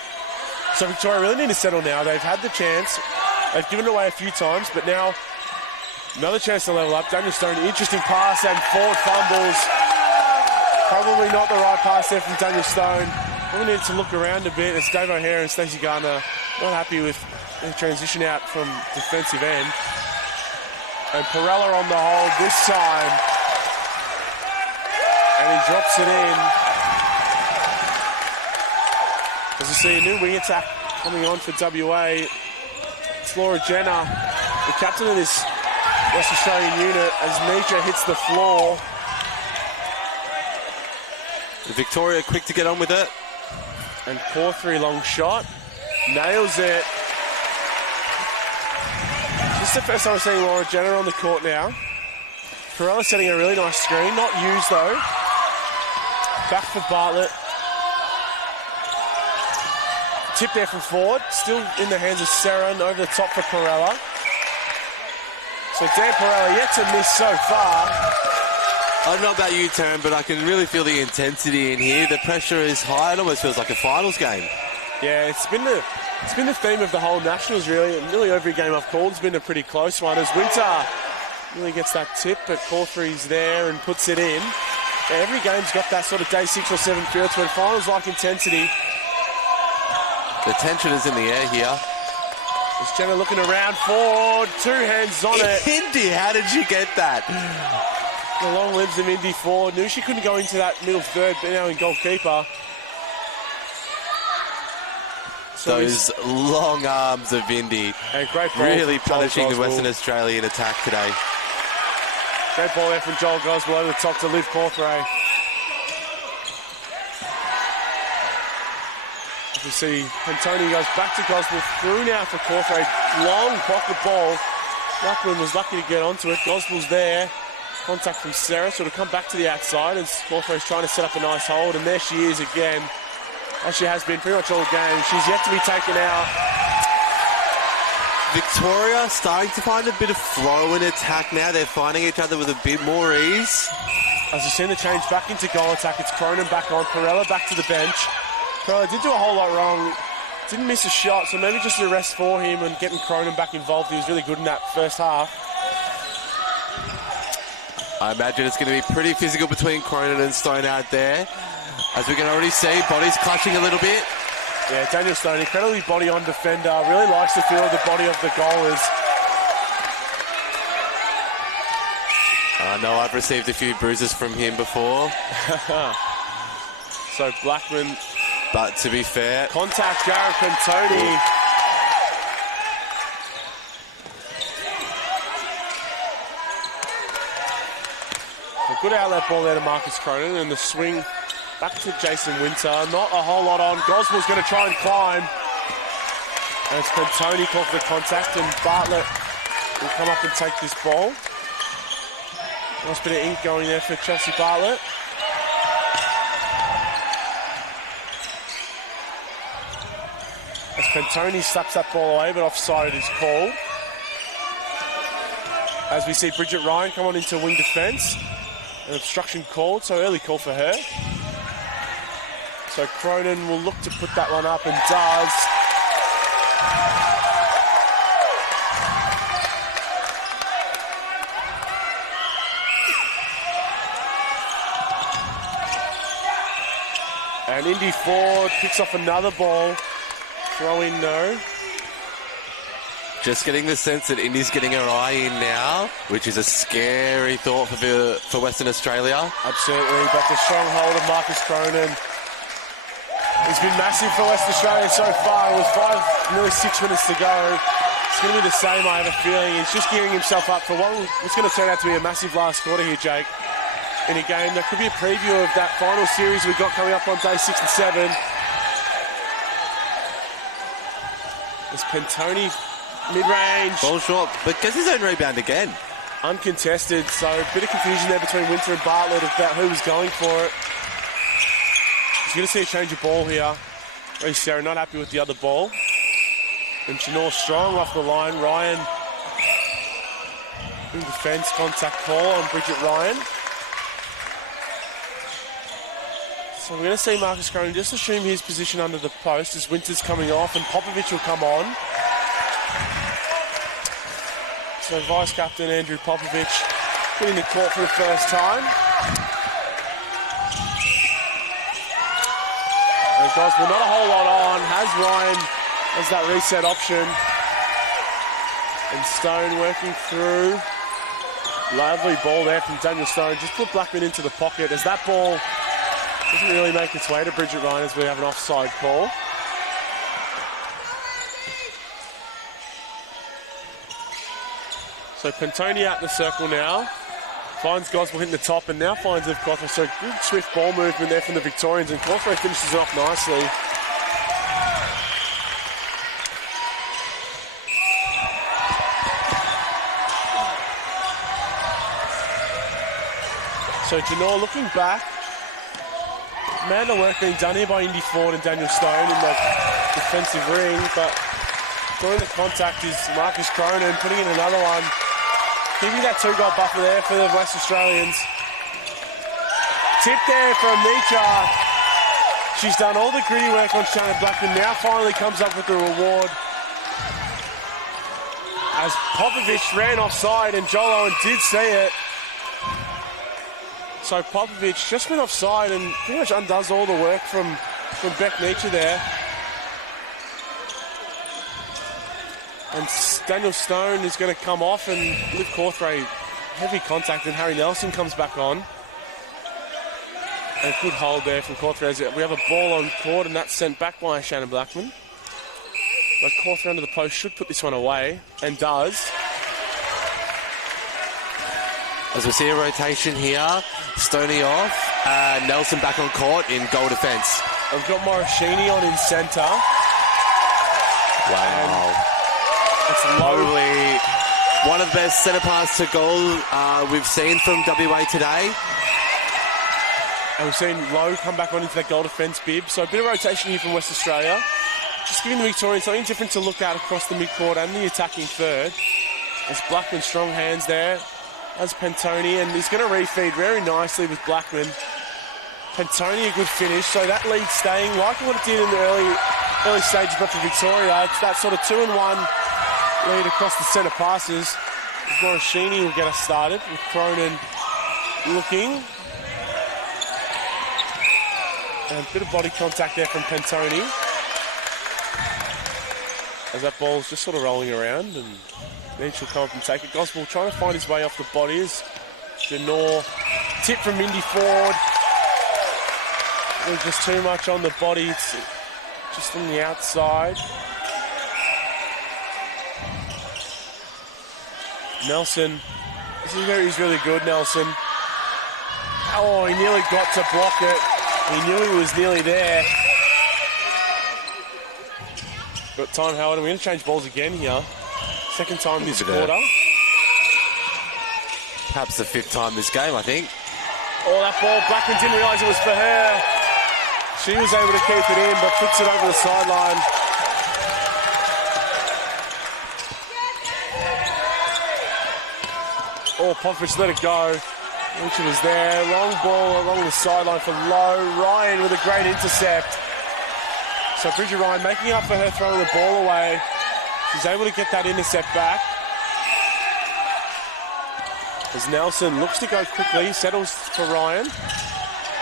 So Victoria really need to settle now. They've had the chance. They've given it away a few times, but now another chance to level up. Daniel Stone, interesting pass and forward fumbles. Probably not the right pass there from Daniel Stone. We need to look around a bit as Dave O'Hare and Stacey Gardner not happy with the transition out from defensive end. And Perella on the hold this time. And he drops it in. As you see, a new wing attack Coming on for WA, it's Laura Jenner, the captain of this West Australian unit, as Nisha hits the floor. Victoria quick to get on with it. And Cawthorne long shot. Nails it. This is the first time I'm seeing Laura Jenner on the court now. Corella setting a really nice screen. Not used though. Back for Bartlett. Tip there from Ford. Still in the hands of Serra and over the top for Corella. So Dan Perella yet to miss so far. I don't know about you, Taryn, but I can really feel the intensity in here. The pressure is high. It almost feels like a finals game. Yeah, it's been the theme of the whole Nationals, really. And nearly every game I've called has been a pretty close one. As Winter really gets that tip, but Cawthorne's there and puts it in. Yeah, every game's got that sort of day 6 or 7 feel to it. Finals-like intensity. The tension is in the air here. There's Jenner looking around. Ford, 2 hands on it. Indy, how did you get that? The long limbs of Indy Ford. Knew she couldn't go into that middle third, but now in goalkeeper. So those long arms of Indy. And great ball really from Joel punishing the Goswell. Western Australian attack today. Great ball there from Joel Goswell over the top to Liv Cawthorne. As we see, Pantoni goes back to Goswell, through now for Cawthorne. Long pocket ball. Blackman was lucky to get onto it. Goswell's there. Contact from Serra, so it'll come back to the outside as Cawthorne's trying to set up a nice hold, and there she is again, as she has been pretty much all game. She's yet to be taken out. Victoria starting to find a bit of flow in attack now. They're finding each other with a bit more ease. As we've seen the change back into goal attack, it's Cronin back on, Perella back to the bench. Perella did do a whole lot wrong, didn't miss a shot, so maybe just a rest for him and getting Cronin back involved. He was really good in that first half. I imagine it's going to be pretty physical between Cronin and Stone out there. As we can already see, bodies clutching a little bit. Yeah, Daniel Stone, incredibly body-on defender. Really likes the feel of the body of the goalers. I know I've received a few bruises from him before. So Blackman. But to be fair... Contact Jared Pantoni. A good outlet ball there to Marcus Cronin, and the swing back to Jason Winter. Not a whole lot on. Goswell's going to try and climb. And it's Pantoni called for the contact, and Bartlett will come up and take this ball. Nice bit of ink going there for Chelsea Bartlett. As Pantoni slaps that ball away, but offside is called. As we see Bridget Ryan come on into wing defence. An obstruction called, so early call for her. So Cronin will look to put that one up and does. And Indy Ford picks off another ball. Throw in no. Just getting the sense that Indy's getting her eye in now, which is a scary thought for Western Australia. Absolutely, but the strong hold of Marcus Cronin. He's been massive for Western Australia so far. With nearly 6 minutes to go. It's going to be the same, I have a feeling. He's just gearing himself up for what it's going to turn out to be a massive last quarter here, Jake. In a game that could be a preview of that final series we've got coming up on day 6 and 7. There's Pantoni. Mid-range. Ball short, but gets his own rebound again. Uncontested, so a bit of confusion there between Winter and Bartlett about who was going for it. He's going to see a change of ball here. Ray Serra not happy with the other ball. And Janor Strong off the line. Ryan in defence, contact call on Bridget Ryan. So we're going to see Marcus Cronin just assume his position under the post as Winter's coming off and Popovich will come on. So Vice-Captain Andrew Popovich putting the court for the first time. And Goswell, not a whole lot on. Has Ryan as that reset option. And Stone working through. Lovely ball there from Daniel Stone. Just put Blackman into the pocket as that ball doesn't really make its way to Bridget Ryan as we have an offside call. So Pantoni out in the circle now. Finds Goswell hitting the top and now finds of Cawthra. So good swift ball movement there from the Victorians, and Cawthra finishes it off nicely. So Genoa looking back. Man of work being done here by Indy Ford and Daniel Stone in the defensive ring, but doing the contact is Marcus Cronin, putting in another one. Giving that 2-goal buffer there for the West Australians. Tip there from Nietzsche. She's done all the gritty work on Shannon Blackman, now finally comes up with the reward. As Popovich ran offside and Joel Owen did see it. So Popovich just went offside and pretty much undoes all the work from Beck Nietzsche there. And Daniel Stone is going to come off and Liv Cawthra heavy contact, and Harry Nelson comes back on. And a good hold there from Cawthra. We have a ball on court and that's sent back by Shannon Blackman. But Cawthra under the post should put this one away, and does. As we see a rotation here, Stoney off, Nelson back on court in goal defence. I've got Morishini on in centre. Wow. It's Probably one of the best centre pass to goal we've seen from WA today. And we've seen Lowe come back on into that goal defence bib. So a bit of rotation here from West Australia. Just giving the Victorians something different to look at across the midcourt and the attacking third. As Blackman strong hands there. As Pantoni, and he's going to refeed very nicely with Blackman. Pantoni a good finish, so that lead staying like what it did in the early stages, but for Victoria, it's that sort of 2-1 lead across the centre passes. Morishini will get us started with Cronin looking. And a bit of body contact there from Pantoni. As that ball's just sort of rolling around, and Nietzsche will come up and take it. Goswell trying to find his way off the bodies. Genore, tip from Indy Ford. There's just too much on the body. It's just from the outside. Nelson. This is where he's really good, Nelson. Oh, he nearly got to block it. He knew he was nearly there. Got time, Howard, and we're going to change balls again here. Second time this quarter. Perhaps the 5th time this game, I think. Oh, that ball, Blackman didn't realise it was for her. She was able to keep it in, but flicks it over the sideline. Oh, Popovich let it go. Nietzsche was there. Long ball along the sideline for Lowe. Ryan with a great intercept. So Bridget Ryan making up for her throwing the ball away. She's able to get that intercept back. As Nelson looks to go quickly, settles for Ryan.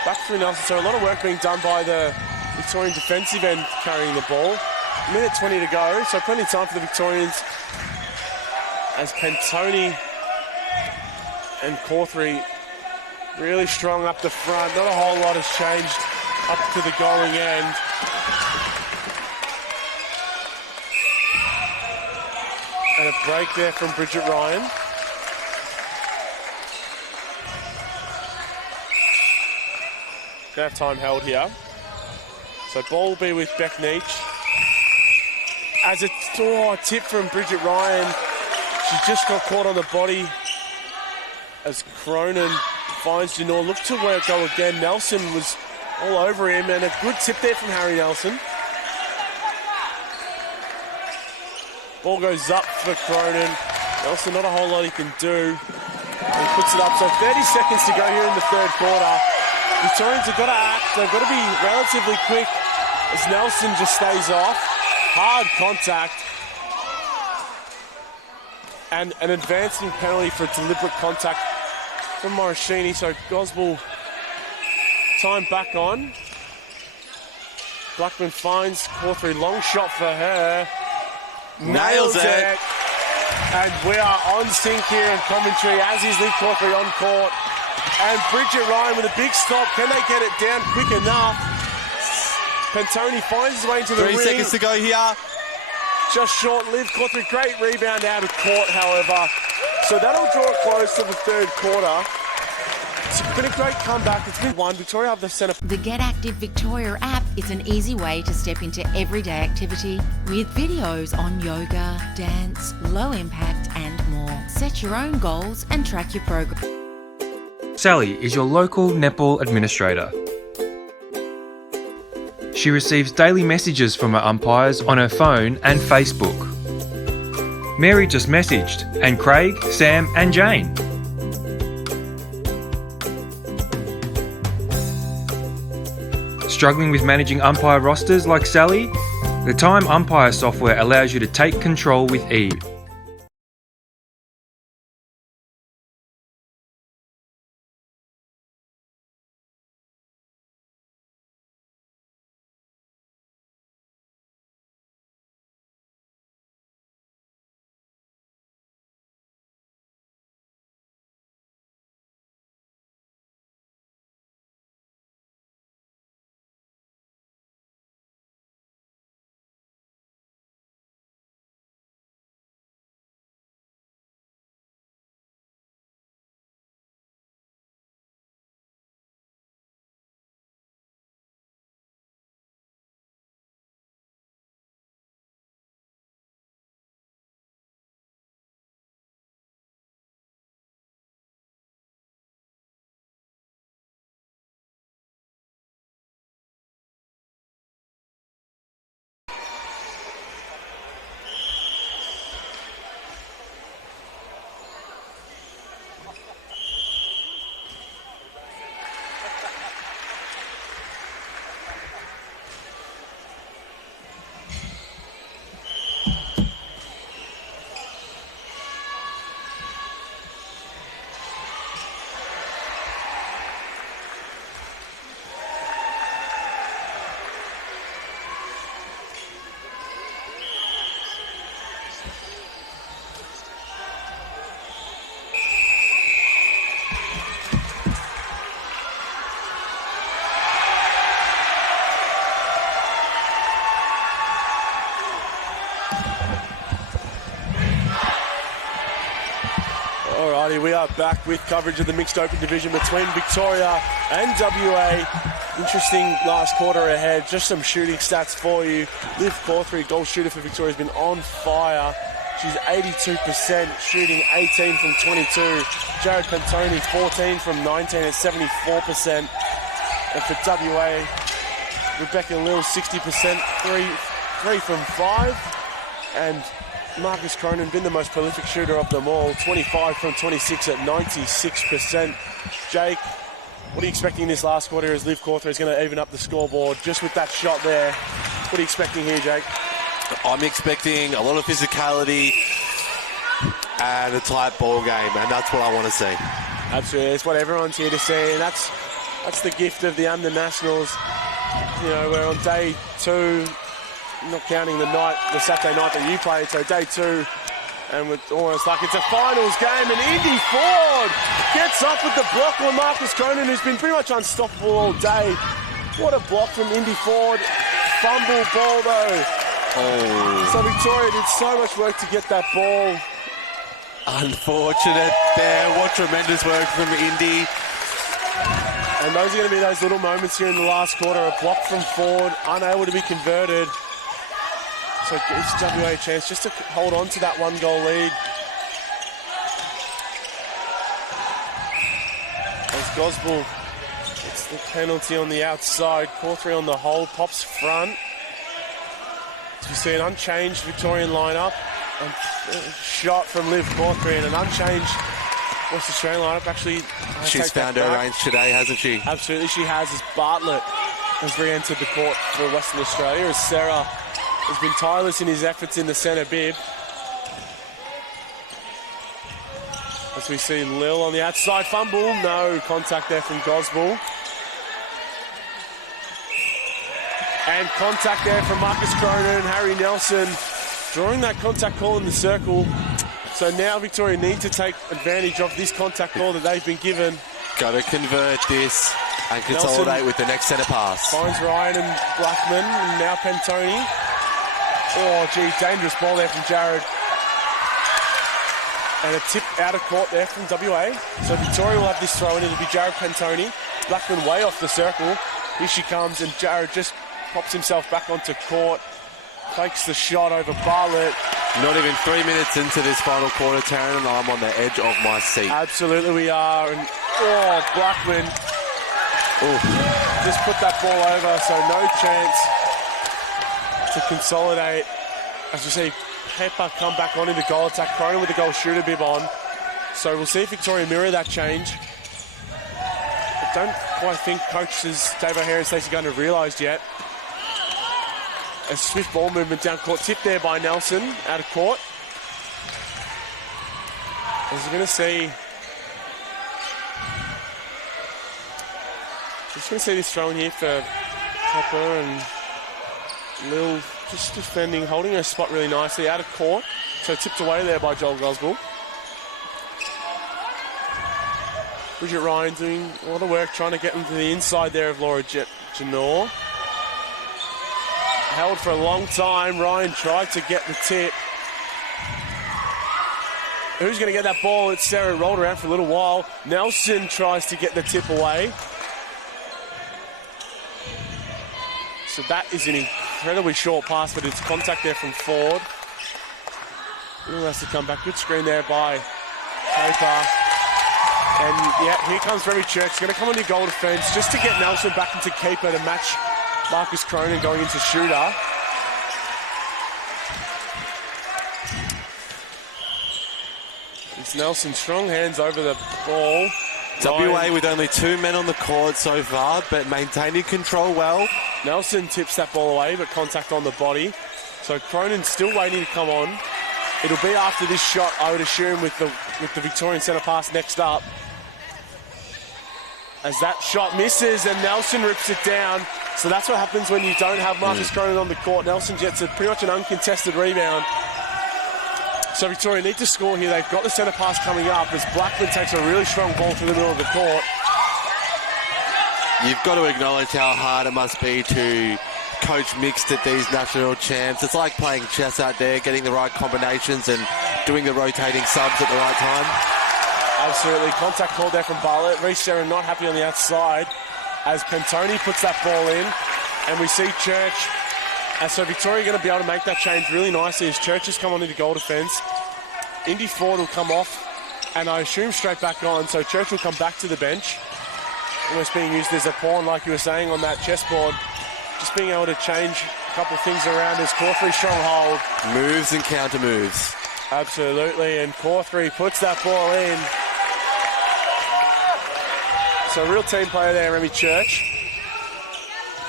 Back through Nelson, so a lot of work being done by the Victorian defensive end carrying the ball. 1:20 to go, so plenty of time for the Victorians. As Pantoni and Cawthra really strong up the front. Not a whole lot has changed up to the going end. And a break there from Bridget Ryan. Gonna have time held here. So ball will be with Beck Nietzsche. As a tip from Bridget Ryan. She just got caught on the body. As Cronin finds Genore. Look to where it go again. Nelson was all over him, and a good tip there from Harry Nelson. Ball goes up for Cronin. Nelson, not a whole lot he can do. He puts it up. So 30 seconds to go here in the third quarter. Victorians have got to act. They've got to be relatively quick as Nelson just stays off. Hard contact. And an advancing penalty for deliberate contact from Morishini. So Goswell time back on. Blackman finds Cawthra. Long shot for her. Nails it. And we are on sync here in commentary, as is Liv Cawthra on court. And Bridget Ryan with a big stop. Can they get it down quick enough? Pantoni finds his way into the ring. 3 seconds to go here. Just short-lived. Cawthra, great rebound out of court, however. So that'll draw it close to the third quarter. It's been a great comeback. It's been one. Victoria have the centre. The Get Active Victoria app is an easy way to step into everyday activity with videos on yoga, dance, low impact and more. Set your own goals and track your progress. Sally is your local netball administrator. She receives daily messages from her umpires on her phone and Facebook. Mary just messaged, and Craig, Sam and Jane. Struggling with managing umpire rosters like Sally? The Time Umpire software allows you to take control with ease. We are back with coverage of the mixed open division between Victoria and WA. Interesting last quarter ahead. Just some shooting stats for you. Liv Cawthorne, goal shooter for Victoria, has been on fire. She's 82%, shooting 18 from 22. Jared Pantoni, 14 from 19 at 74%. And for WA, Rebecca Lill, 60%, 3 from 5. And Marcus Cronin, been the most prolific shooter of them all, 25 from 26 at 96%. Jake, what are you expecting this last quarter as Liv Cawthorne is going to even up the scoreboard just with that shot there? What are you expecting here, Jake? I'm expecting a lot of physicality and a tight ball game, and that's what I want to see. Absolutely, it's what everyone's here to see, and that's the gift of the under nationals. You know, we're on day 2. Not counting the Saturday night that you played, so day 2, and it's almost like it's a finals game, and Indy Ford gets up with the block on Marcus Cronin, who's been pretty much unstoppable all day. What a block from Indy Ford. Fumble ball though. Oh. So Victoria did so much work to get that ball. Unfortunate there. What tremendous work from Indy. And those are going to be those little moments here in the last quarter. A block from Ford, unable to be converted. So it gives WA a chance just to hold on to that 1-goal lead. As Gosbell gets the penalty on the outside, Cawthorne on the hold, pops front. As we see an unchanged Victorian lineup, a shot from Liv Cawthorne, an unchanged West Australian lineup. Actually, she's found her range today, hasn't she? Absolutely, she has. As Bartlett has re-entered the court for Western Australia, as Sarah has been tireless in his efforts in the centre bib. As we see Lil on the outside, fumble, no contact there from Gosbell. And contact there from Marcus Cronin and Harry Nelson, drawing that contact call in the circle. So now Victoria need to take advantage of this contact call that they've been given. Got to convert this and consolidate Nelson with the next centre pass. Finds Ryan and Blackman, and now Pantoni. Oh, gee, dangerous ball there from Jared. And a tip out of court there from WA. So Victoria will have this throw in. It'll be Jared Pantoni. Blackman way off the circle. Here she comes, and Jared just pops himself back onto court. Fakes the shot over Bartlett. Not even 3 minutes into this final quarter, Taryn, and I'm on the edge of my seat. Absolutely we are. And Blackman just put that ball over, so no chance to consolidate. As we see Pepper come back on into goal attack. Cronin with the goal shooter bib on. So we'll see if Victoria mirror that change. I don't quite think coaches Dave O'Hare and Stacey Gunn have realised yet. A swift ball movement down court. Tip there by Nelson out of court. As we're going to see... Just going to see this throw in here for Pepper, and Lil just defending, holding her spot really nicely out of court. So tipped away there by Joel Gosgold. Bridget Ryan doing a lot of work trying to get them to the inside there of Laura Janor. Held for a long time. Ryan tried to get the tip. Who's going to get that ball? It's Sarah, rolled around for a little while. Nelson tries to get the tip away. So that is an incredibly short pass, but it's contact there from Ford. Little has to come back. Good screen there by Caper. And yeah, here comes Remy Church. Going to come on your goal defence just to get Nelson back into keeper to match Marcus Cronin going into shooter. It's Nelson, strong hands over the ball. WA with only 2 men on the court so far, but maintaining control well. Nelson tips that ball away, but contact on the body. So Cronin still waiting to come on. It'll be after this shot, I would assume, with the Victorian centre pass next up. As that shot misses and Nelson rips it down. So that's what happens when you don't have Marcus Cronin on the court. Nelson gets pretty much an uncontested rebound. So Victoria need to score here. They've got the centre pass coming up as Blackman takes a really strong ball through the middle of the court. You've got to acknowledge how hard it must be to coach mixed at these national champs. It's like playing chess out there, getting the right combinations and doing the rotating subs at the right time. Absolutely. Contact called there from Bartlett. Reece Serra not happy on the outside as Pantoni puts that ball in. And we see Church. And so Victoria going to be able to make that change really nicely as Church has come on into goal defence. Indy Ford will come off and I assume straight back on. So Church will come back to the bench. Almost being used as a pawn, like you were saying, on that chessboard. Just being able to change a couple of things around as Corthree stronghold. Moves and counter moves. Absolutely. And Corthree puts that ball in. So a real team player there, Remy Church.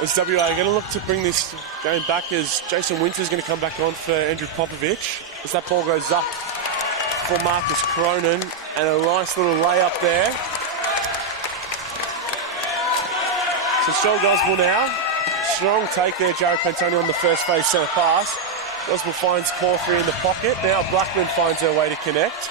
As WA are going to look to bring this game back as Jason Winter's going to come back on for Andrew Popovich. As that ball goes up for Marcus Cronin. And a nice little layup there. So Joel Goswell now. Strong take there, Jared Pantoni on the first phase centre pass. Goswell finds Corthree in the pocket. Now Blackman finds her way to connect.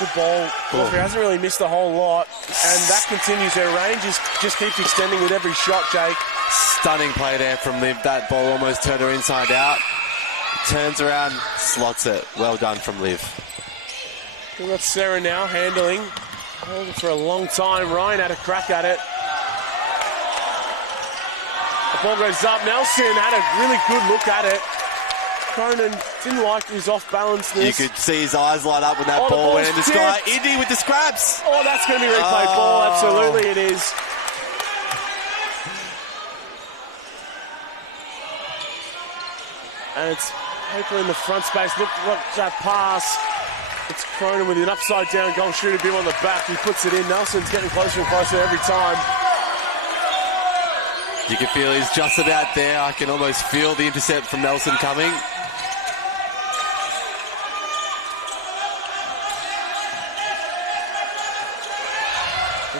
Good ball. Corthree hasn't really missed a whole lot. And that continues. Their range just keeps extending with every shot, Jake. Stunning play there from Liv. That ball almost turned her inside out. Turns around, slots it. Well done from Liv. We've got Sarah now handling. Holding for a long time. Ryan had a crack at it. The ball goes up. Nelson had a really good look at it. Cronin didn't like his off-balanceness. You could see his eyes light up when that ball went in the sky. Indy with the scraps. Oh, that's going to be replayed ball. Absolutely it is. And it's Paper in the front space. Look at that pass. It's Cronin with an upside-down goal shooter beam on the back. He puts it in. Nelson's getting closer and closer every time. You can feel he's just about there. I can almost feel the intercept from Nelson coming.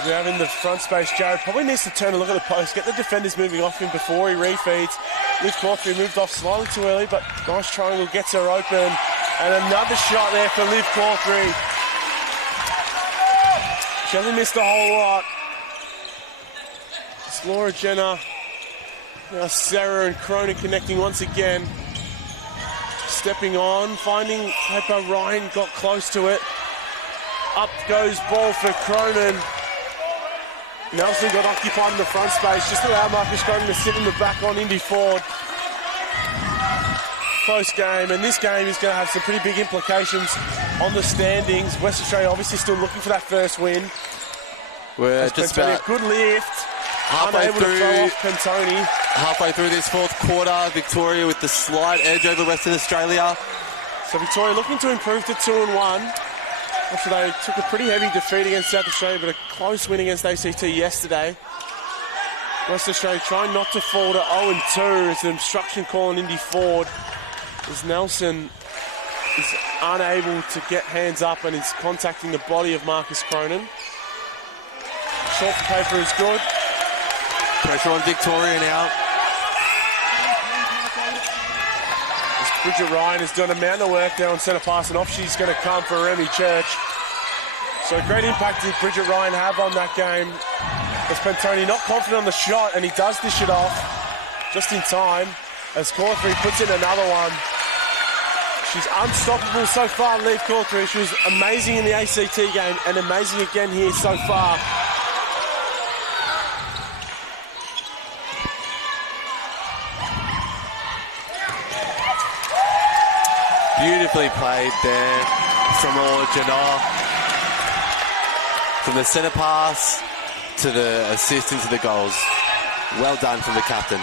We have in the front space, Jared probably needs to turn and look at the post, get the defenders moving off him before he refeeds. Liv Corthree moved off slightly too early, but nice triangle gets her open. And another shot there for Liv Corthree. She hasn't missed a whole lot. It's Laura Jenner. Now Sarah and Cronin connecting once again. stepping on, finding Pepper. Ryan got close to it. Up goes ball for Cronin. Nelson got occupied in the front space. Just allow Marcus Cronin to sit in the back on Indy Ford. Close game, and this game is going to have some pretty big implications on the standings. West Australia obviously still looking for that first win. We're just about a good lift. halfway Unable to throw off Pantoni. Halfway through this fourth quarter, Victoria with the slight edge over Western Australia. So Victoria looking to improve to 2-1. After they took a pretty heavy defeat against South Australia, but a close win against ACT yesterday. West Australia trying not to fall to 0-2. It's an obstruction call on Indy Ford, as Nelson is unable to get hands up and is contacting the body of Marcus Cronin. Short for paper is good. Pressure on Victoria now. Bridget Ryan has done a mountain of work there on centre pass, and off she's going to come for Remy Church. So great impact did Bridget Ryan have on that game. As Pantoni not confident on the shot, and he does dish it off just in time as Cawthorne puts in another one. She's unstoppable so far, Leif Cawthorne. She was amazing in the ACT game and amazing again here so far. Beautifully played there from Jannar. From the centre pass to the assist into the goals. Well done from the captain.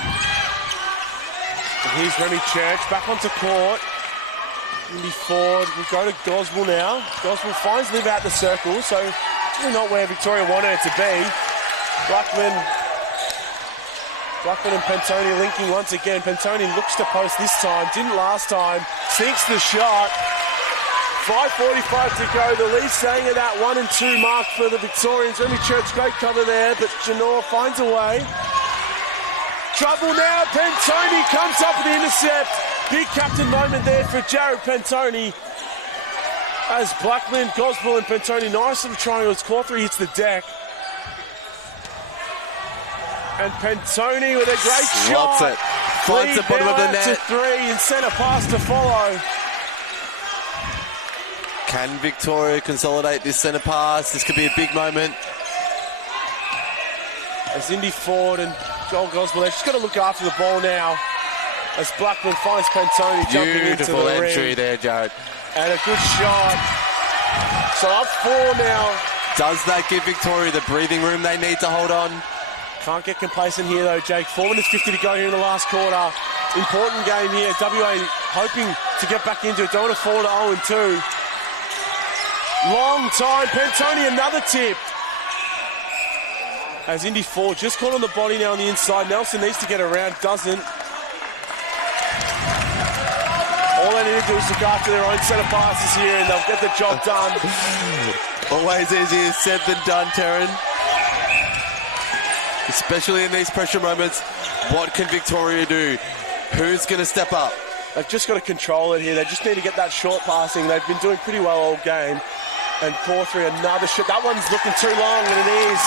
Here's Remy Church back onto court. Indy Ford will go to Goswell now. Goswell finds Liv out the circle, so really not where Victoria wanted it to be. Blackman and Pantoni linking once again. Pantoni looks to post this time, didn't last time. Sinks the shot. 5:45 to go. The lead staying at that 1-2 mark for the Victorians. Remy Church, great cover there, but Janor finds a way. Trouble now. Pantoni comes up with the intercept. Big captain moment there for Jared Pantoni. As Blackman, Goswell and Pantoni, nice little triangle as Cawthorne hits the deck. And Pantoni with a great shot. It. Finds the bottom of the net. To three and centre pass to follow. Can Victoria consolidate this centre pass? This could be a big moment. As Indy Ford and Joel Goswell, they've just got to look after the ball now. As Blackman finds Pantoni jumping into the Beautiful entry ring. there, Jared. And a good shot. So up 4 now. Does that give Victoria the breathing room they need to hold on? Can't get complacent here though, Jake. 4 minutes 50 to go here in the last quarter. Important game here. WA hoping to get back into it. Don't want to fall to 0-2. Long time. Pantoni, another tip. As Indy Ford just caught on the body now on the inside. Nelson needs to get around. Doesn't. All they need to do is look after their own set of passes here and they'll get the job done. Always easier said than done, Taryn. Especially in these pressure moments. What can Victoria do? Who's going to step up? They've just got to control it here. They just need to get that short passing. They've been doing pretty well all game. And Cawthorne, another shot. That one's looking too long, and it is.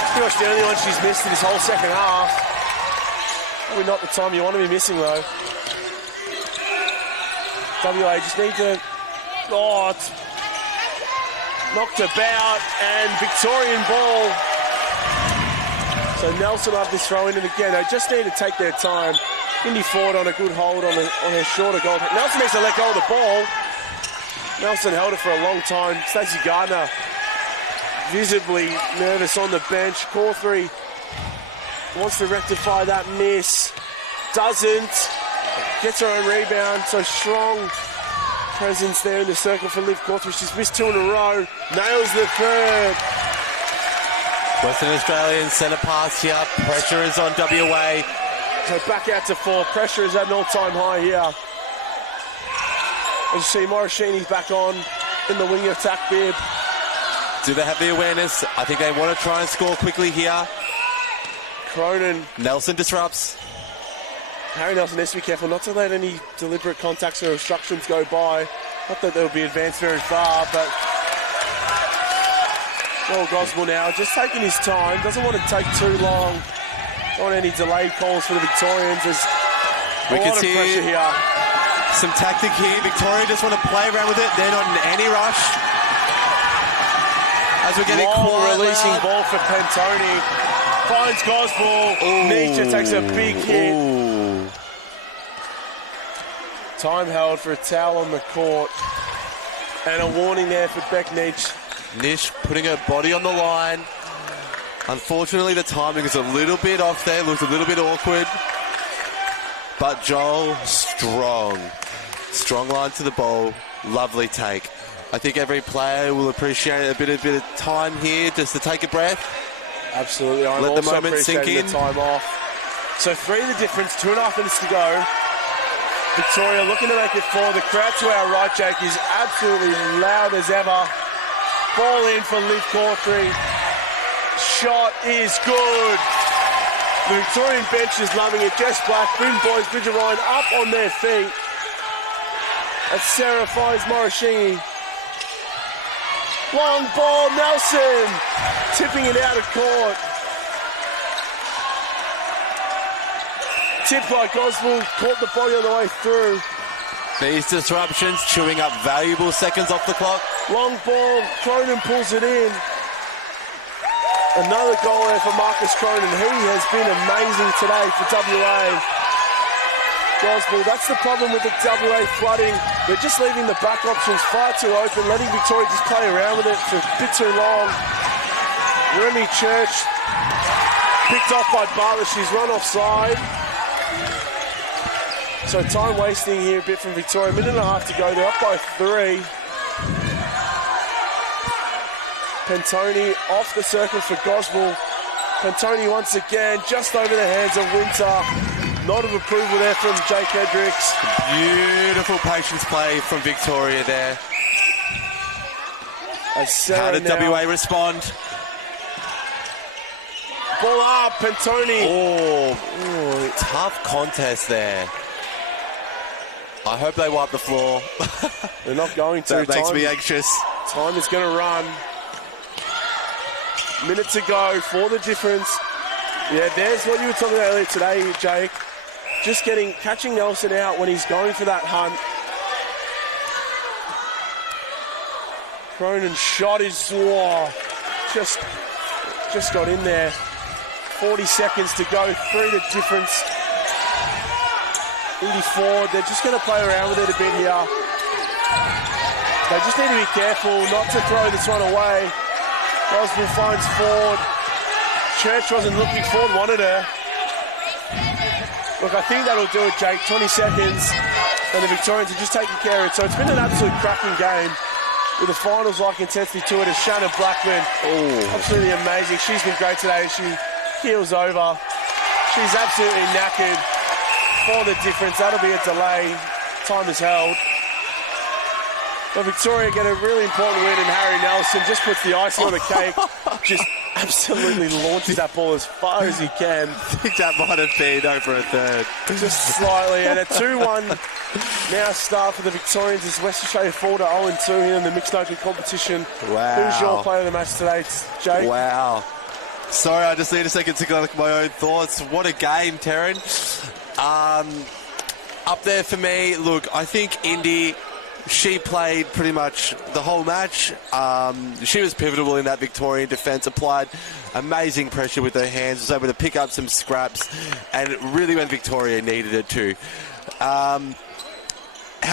It's pretty much the only one she's missed in this whole second half. Probably not the time you want to be missing, though. WA just need to... Oh, it's knocked about, and Victorian ball. So Nelson will have this throw in, and again, they just need to take their time. Indy Ford on a good hold on her shorter goal. Nelson needs to let go of the ball. Nelson held it for a long time. Stacey Gardner visibly nervous on the bench. Cawthorne wants to rectify that miss. Doesn't. Gets her own rebound. So strong presence there in the circle for Liv Cawthorne. She's missed 2 in a row. Nails the third. Western Australian centre pass here. Pressure is on WA. So back out to 4. Pressure is at an all-time high here. As you see, Morishini's back on in the wing attack bib. Do they have the awareness? I think they want to try and score quickly here. Cronin. Nelson disrupts. Harry Nelson has to be careful not to let any deliberate contacts or obstructions go by. Not that they'll be advanced very far, but... Joel Goswell now just taking his time. Doesn't want to take too long. Don't want any delayed calls for the Victorians. There's a lot of pressure here. Some tactic here. Victoria just want to play around with it. They're not in any rush. As we're getting quiet, releasing loud. ball for Pantoni. Finds Gosball. Nietzsche takes a big hit. Ooh. Time held for a towel on the court. And a warning there for Beck Nietzsche. Nish putting her body on the line. Unfortunately, the timing is a little bit off there. Looks a little bit awkward. But Joel, strong. Strong line to the ball. Lovely take. I think every player will appreciate a bit of time here just to take a breath. Absolutely. I'm Let the also moment sink appreciating in. the time off. So 3 the difference, 2.5 minutes to go. Victoria looking to make it 4. The crowd to our right, Jake, is absolutely loud as ever. Ball in for Liv Cauthrey. Shot is good. The Victorian bench is loving it. Jess Black, Bryn Boys, Bridget Ryan up on their feet. As Sarah finds Morishini. Long ball, Nelson. Tipping it out of court. Tipped by Goswell, caught the body on the way through. These disruptions chewing up valuable seconds off the clock. Long ball, Cronin pulls it in. Another goal there for Marcus Cronin. He has been amazing today for WA. Goswell, that's the problem with the WA flooding. They're just leaving the back options far too open, letting Victoria just play around with it for a bit too long. Remy Church picked off by Butler. She's run offside. So time wasting here a bit from Victoria. 1.5 minutes to go. They're up by 3. Pantoni off the circle for Goswell. Pantoni once again just over the hands of Winter. Nod of approval there from Jake Hendricks. Beautiful patience play from Victoria there. As Sarah How did now, WA respond? ball up, Pantoni. Oh, tough contest there. I hope they wipe the floor. They're not going to. That makes me anxious. Time is going to run. Minute to go for the difference. Yeah, there's what you were talking about earlier today, Jake. Just catching Nelson out when he's going for that hunt. Cronin's shot is just got in there. 40 seconds to go. 3 the difference. Indy Ford, they're just going to play around with it a bit here. They just need to be careful not to throw this one away. Goswell finds Ford. Church wasn't looking. Ford wanted her. Look, I think that'll do it, Jake. 20 seconds, and the Victorians are just taking care of it. So it's been an absolute cracking game with a finals-like intensity to it as Shannon Blackman. Absolutely amazing. She's been great today. She keels over. She's absolutely knackered. For the difference, that'll be a delay. Time is held. But Victoria get a really important win, and Harry Nelson just puts the icing on the cake. Just absolutely launches that ball as far as he can. I think that might have been over a third. Just slightly. And a 2-1 now start for the Victorians as West Australia fall to 0-2 here in the mixed open competition. Wow. Who's your player of the match today, Jake? Wow. Sorry, I just need a second to collect my own thoughts. What a game, Taryn. Up there for me, look, I think Indy, she played pretty much the whole match. She was pivotal in that Victorian defence, applied amazing pressure with her hands, was able to pick up some scraps, and really when Victoria needed it too. How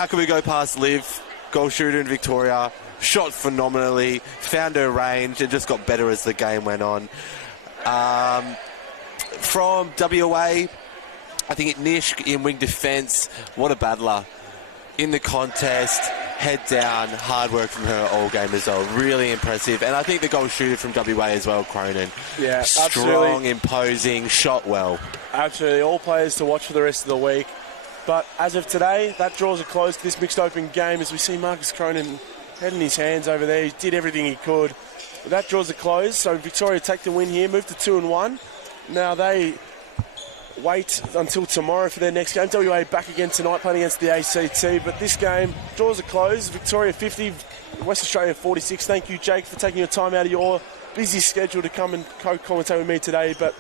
can we go past Liv, goal shooter in Victoria, shot phenomenally, found her range, and just got better as the game went on. From WA, I think Nish in wing defence, what a battler. In the contest, head down, hard work from her all game as well. Really impressive. And I think the goal shooter from WA as well, Cronin. Yeah, strong, absolutely. imposing, shot well. Absolutely. All players to watch for the rest of the week. But as of today, that draws a close to this mixed open game as we see Marcus Cronin heading his hands over there. He did everything he could. But that draws a close. So Victoria take the win here, move to 2-1. Now they wait until tomorrow for their next game. WA back again tonight playing against the ACT, but this game draws a close. Victoria 50, West Australia 46. Thank you, Jake, for taking your time out of your busy schedule to come and co-commentate with me today, but